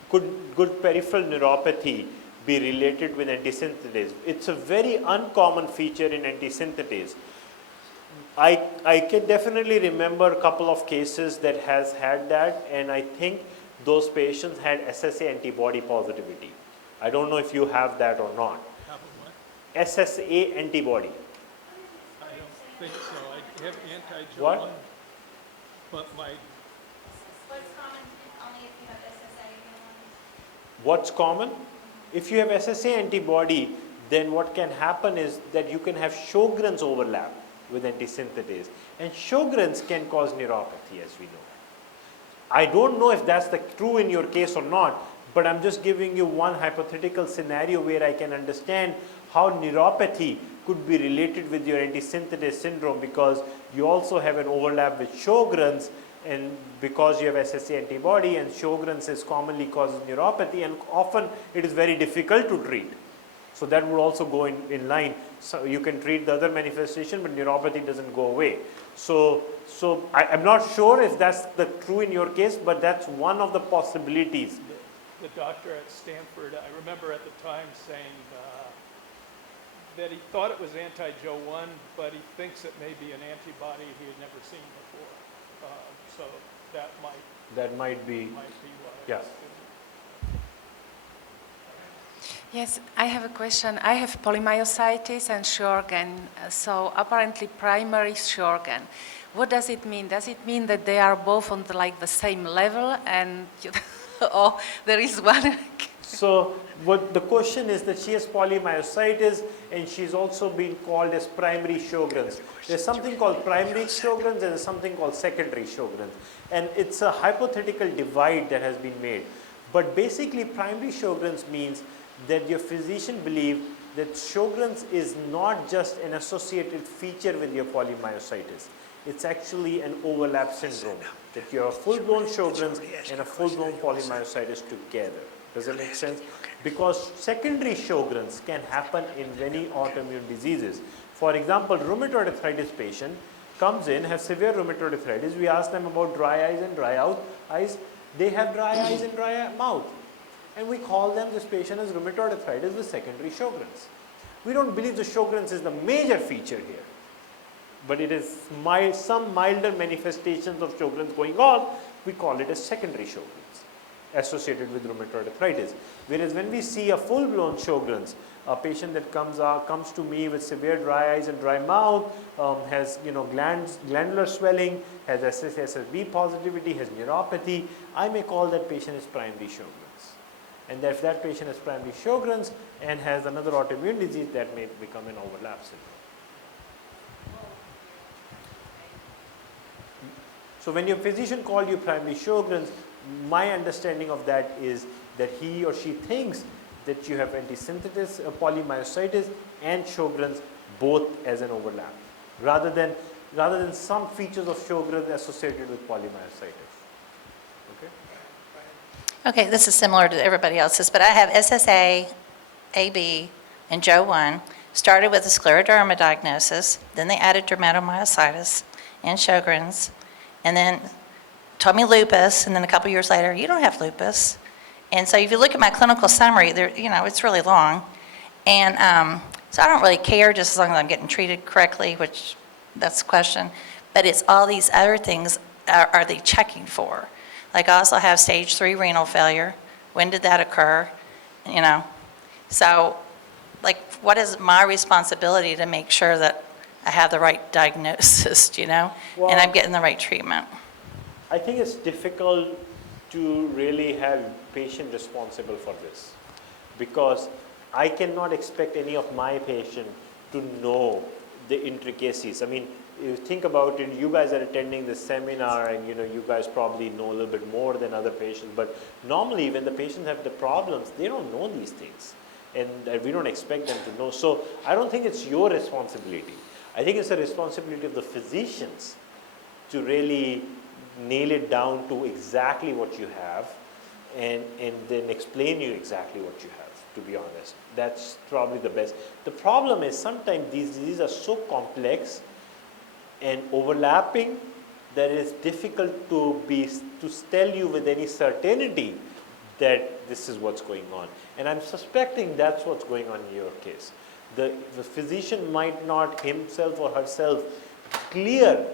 Could peripheral neuropathy be related with antisynthetase. It's a very uncommon feature in antisynthetase. I can definitely remember a couple of cases that has had that, and I think those patients had SSA antibody positivity. I don't know if you have that or not. Have a what? SSA antibody. I don't think so. I have anti-Jo1. What? But my, What's common only if you have SSA antibodies? What's common? If you have SSA antibody, then what can happen is that you can have Sjogren's overlap with antisynthetase. And Sjogren's can cause neuropathy, as we know. I don't know if that's true in your case or not, but I'm just giving you one hypothetical scenario where I can understand how neuropathy could be related with your antisynthetase syndrome, because you also have an overlap with Sjogren's, and because you have SSA antibody, and Sjogren's is commonly causes neuropathy, and often it is very difficult to treat. So that would also go in line. So you can treat the other manifestation, but neuropathy doesn't go away. So I'm not sure if that's true in your case, but that's one of the possibilities. the doctor at Stanford, I remember at the time saying that he thought it was anti-Jo1, but he thinks it may be an antibody he had never seen before. So that might be be, why. yeah. Yes, I have a question. I have polymyositis and Sjorgen, so apparently primary Sjorgen. What does it mean? Does it mean that they are both on the same level, and or there is one? So what the question is that she has polymyositis, and she's also being called as primary Sjogren's. There's something called primary Sjogren's and there's something called secondary Sjogren's. And it's a hypothetical divide that has been made. But basically primary Sjogren's means that your physician believes that Sjogren's is not just an associated feature with your polymyositis. It's actually an overlap syndrome, that you have a full-blown Sjogren's and a full-blown polymyositis together. Does that make sense? Because secondary Sjogren's can happen in many autoimmune diseases. For example, rheumatoid arthritis patient comes in, has severe rheumatoid arthritis. We ask them about dry eyes and dry eyes. They have dry eyes and dry mouth. And we call them, this patient has rheumatoid arthritis with secondary Sjogren's. We don't believe the Sjogren's is the major feature here, but it is some milder manifestations of Sjogren's going on. We call it a secondary Sjogren's associated with rheumatoid arthritis. Whereas when we see a full-blown Sjogren's, a patient that comes to me with severe dry eyes and dry mouth, has glandular swelling, has SSB positivity, has neuropathy, I may call that patient as primary Sjogren's. And if that patient has primary Sjogren's and has another autoimmune disease, that may become an overlap syndrome. So when your physician called you primary Sjogren's, my understanding of that is that he or she thinks that you have antisynthetase, polymyositis, and Sjogren's both as an overlap, rather than some features of Sjogren's associated with polymyositis. Okay. Okay, this is similar to everybody else's, but I have SSA, AB, and Jo1. Started with a scleroderma diagnosis, then they added dermatomyositis and Sjogren's, and then told me lupus, and then a couple years later, you don't have lupus. And so if you look at my clinical summary, it's really long. And so I don't really care, just as long as I'm getting treated correctly, which that's the question. But it's all these other things are they checking for? Like I also have stage 3 renal failure. When did that occur? So like what is my responsibility to make sure that I have the right diagnosis, Well, and I'm getting the right treatment? I think it's difficult to really have patient responsible for this, because I cannot expect any of my patient to know the intricacies. I mean, you think about it, you guys are attending this seminar and you guys probably know a little bit more than other patients, but normally when the patients have the problems, they don't know these things, and we don't expect them to know. So I don't think it's your responsibility. I think it's the responsibility of the physicians to really nail it down to exactly what you have, and then explain you exactly what you have, to be honest. That's probably the best. The problem is sometimes these diseases are so complex and overlapping that it is difficult to tell you with any certainty. that this is what's going on. And I'm suspecting that's what's going on in your case. The physician might not himself or herself clear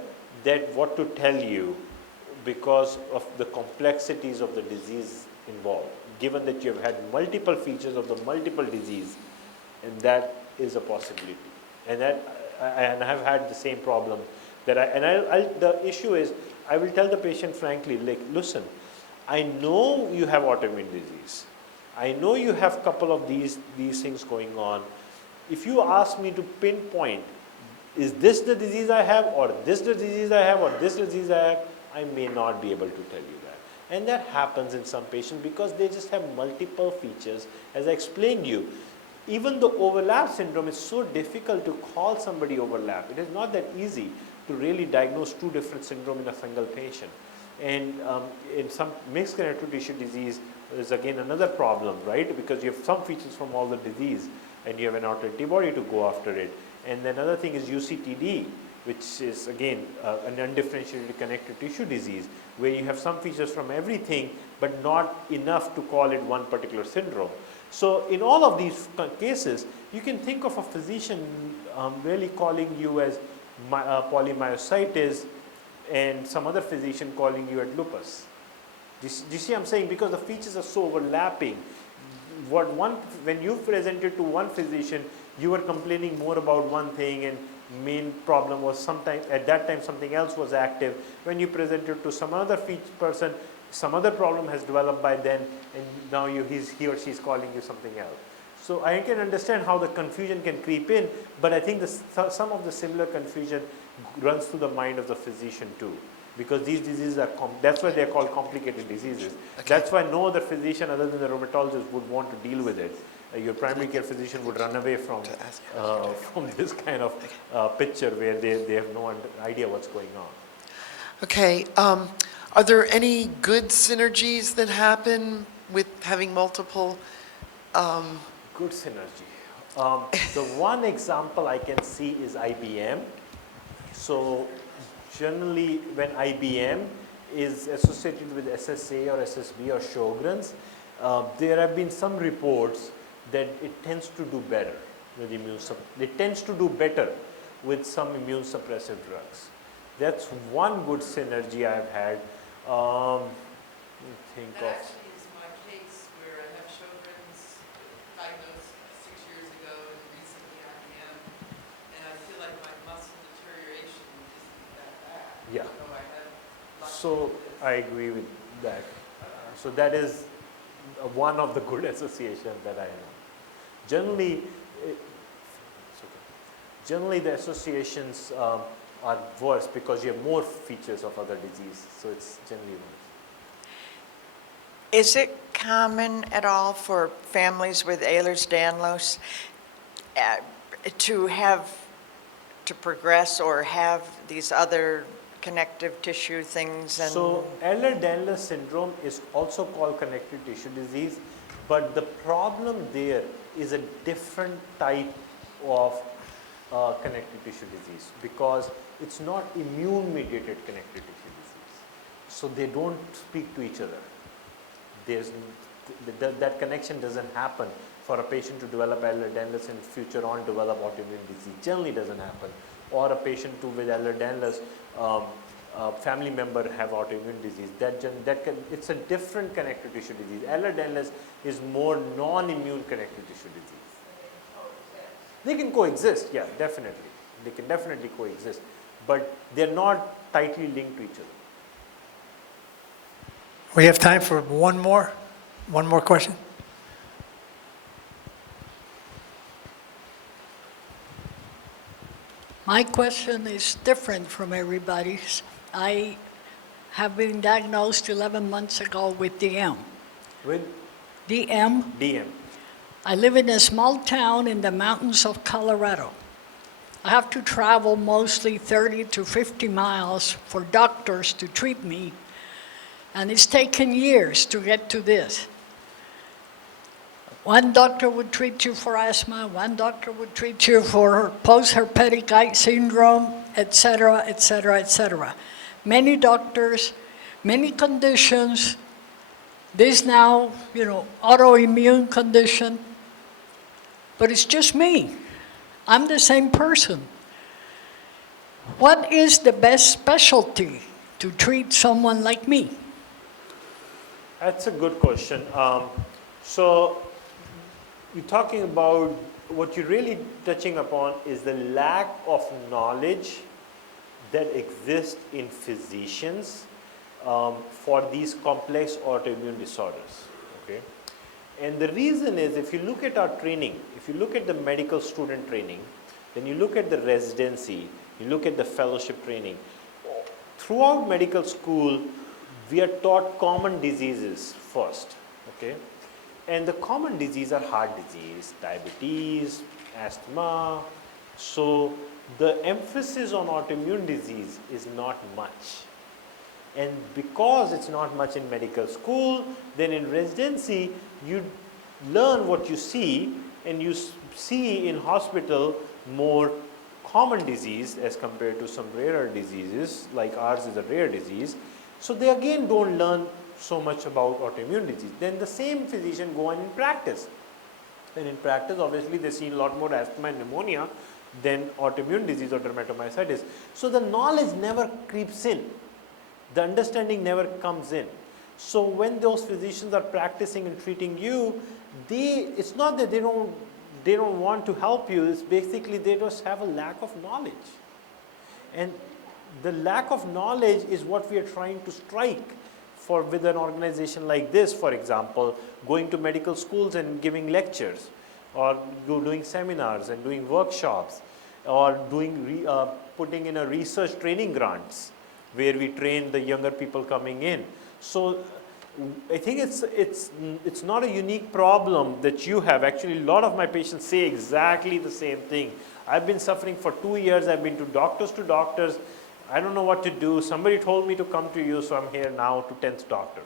that what to tell you because of the complexities of the disease involved, given that you have had multiple features of the multiple disease, and that is a possibility. And that, and I have had the same problem that the issue is, I will tell the patient frankly, like, listen, I know you have autoimmune disease. I know you have a couple of these things going on. If you ask me to pinpoint, is this the disease I have, or this the disease I have, or this disease I have, I may not be able to tell you that. And that happens in some patients because they just have multiple features. As I explained to you, even the overlap syndrome is so difficult to call somebody overlap. It is not that easy to really diagnose two different syndromes in a single patient. And in some mixed connective tissue disease, there's again another problem, right? Because you have some features from all the disease and you have an autoantibody to go after it. And then another thing is UCTD, which is again an undifferentiated connective tissue disease, where you have some features from everything, but not enough to call it one particular syndrome. So in all of these cases, you can think of a physician really calling you as polymyositis and some other physician calling you at lupus. Do you see what I'm saying? Because the features are so overlapping. When you presented to one physician, you were complaining more about one thing, and main problem was sometimes at that time something else was active. When you presented to some other person, some other problem has developed by then, and now he or she is calling you something else. So I can understand how the confusion can creep in, but I think some of the similar confusion runs through the mind of the physician too, because these diseases are, that's why they are called complicated diseases. Okay. That's why no other physician other than the rheumatologist would want to deal with it. Your primary care physician would run away from this kind of picture where they have no idea what's going on. Okay, are there any good synergies that happen with having multiple? Good synergy. The one example I can see is IBM. So generally when IBM is associated with SSA or SSB or Sjogren's, there have been some reports that it tends to do better with it tends to do better with some immune suppressive drugs. That's one good synergy I've had. Let me think That of. actually is my case where I have Sjogren's diagnosed 6 years ago and recently IBM, and I feel like my muscle deterioration isn't that bad. Yeah. So I have lots So I agree with that. So that is one of the good associations that I know. Generally, the associations are worse because you have more features of other disease. So it's generally worse. Is it common at all for families with Ehlers-Danlos to progress or have these other connective tissue things? And so Ehlers-Danlos syndrome is also called connective tissue disease, but the problem there is a different type of connective tissue disease because it's not immune-mediated connective tissue disease. So they don't speak to each other. That connection doesn't happen for a patient to develop Ehlers-Danlos and future on develop autoimmune disease. Generally doesn't happen. Or a patient with Ehlers-Danlos, family member have autoimmune disease. It's a different connective tissue disease. Ehlers-Danlos is more non-immune connective tissue disease. They can coexist, yeah, definitely. They can definitely coexist, but they're not tightly linked to each other. We have time for one more question. My question is different from everybody's. I have been diagnosed 11 months ago with DM. With DM. DM. I live in a small town in the mountains of Colorado. I have to travel mostly 30 to 50 miles for doctors to treat me, and it's taken years to get to this. One doctor would treat you for asthma, one doctor would treat you for post-herpetic syndrome, etc., etc., etc. Many doctors, many conditions, this now, autoimmune condition, but it's just me. I'm the same person. What is the best specialty to treat someone like me? That's a good question. So you're talking about, what you're really touching upon is the lack of knowledge that exists in physicians for these complex autoimmune disorders. Okay? And the reason is, if you look at our training, if you look at the medical student training, then you look at the residency, you look at the fellowship training, throughout medical school, we are taught common diseases first, okay? And the common diseases are heart disease, diabetes, asthma. So the emphasis on autoimmune disease is not much. And because it's not much in medical school, then in residency, you learn what you see, and you see in hospital more common disease as compared to some rarer diseases, like ours is a rare disease. So they again don't learn so much about autoimmune disease. Then the same physician go on in practice. And in practice, obviously, they see a lot more asthma and pneumonia than autoimmune disease or dermatomyositis. So the knowledge never creeps in. The understanding never comes in. So when those physicians are practicing and treating you, it's not that they don't want to help you, it's basically they just have a lack of knowledge. And the lack of knowledge is what we are trying to strike with an organization like this, for example, going to medical schools and giving lectures, or doing seminars and doing workshops, or putting in a research training grants where we train the younger people coming in. So I think it's not a unique problem that you have. Actually, a lot of my patients say exactly the same thing. I've been suffering for 2 years. I've been to doctors. I don't know what to do. Somebody told me to come to you, so I'm here now to 10th doctor.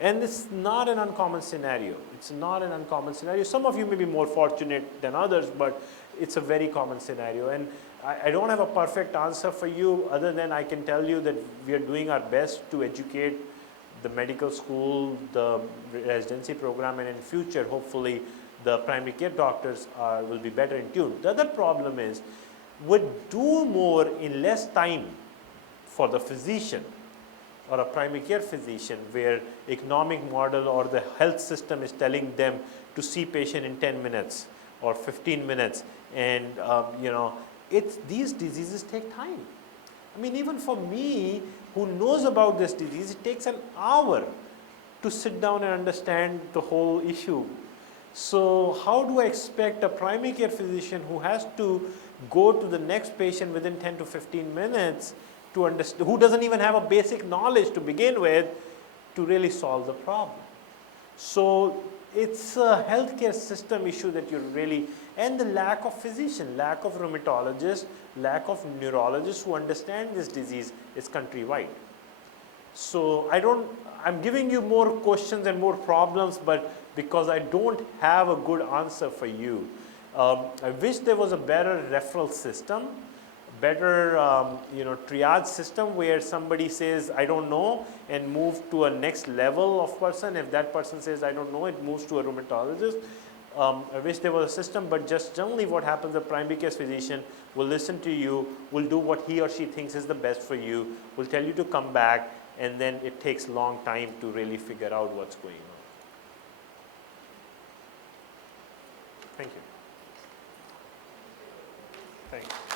And it's not an uncommon scenario. It's not an uncommon scenario. Some of you may be more fortunate than others, but it's a very common scenario. And I don't have a perfect answer for you, other than I can tell you that we are doing our best to educate the medical school, the residency program, and in future, hopefully, the primary care doctors will be better in tune. The other problem is, would do more in less time for the physician or a primary care physician, where economic model or the health system is telling them to see patient in 10 minutes or 15 minutes. And these diseases take time. I mean, even for me, who knows about this disease, it takes an hour to sit down and understand the whole issue. So how do I expect a primary care physician who has to go to the next patient within 10 to 15 minutes to understand, who doesn't even have a basic knowledge to begin with, to really solve the problem? So it's a healthcare system issue that and the lack of physician, lack of rheumatologists, lack of neurologists who understand this disease is countrywide. So I'm giving you more questions and more problems, but because I don't have a good answer for you. I wish there was a better referral system, better triage system where somebody says, I don't know, and move to a next level of person. If that person says, I don't know, it moves to a rheumatologist. I wish there was a system, but just generally what happens, the primary care physician will listen to you, will do what he or she thinks is the best for you, will tell you to come back, and then it takes a long time to really figure out what's going on. Thank you. Thanks.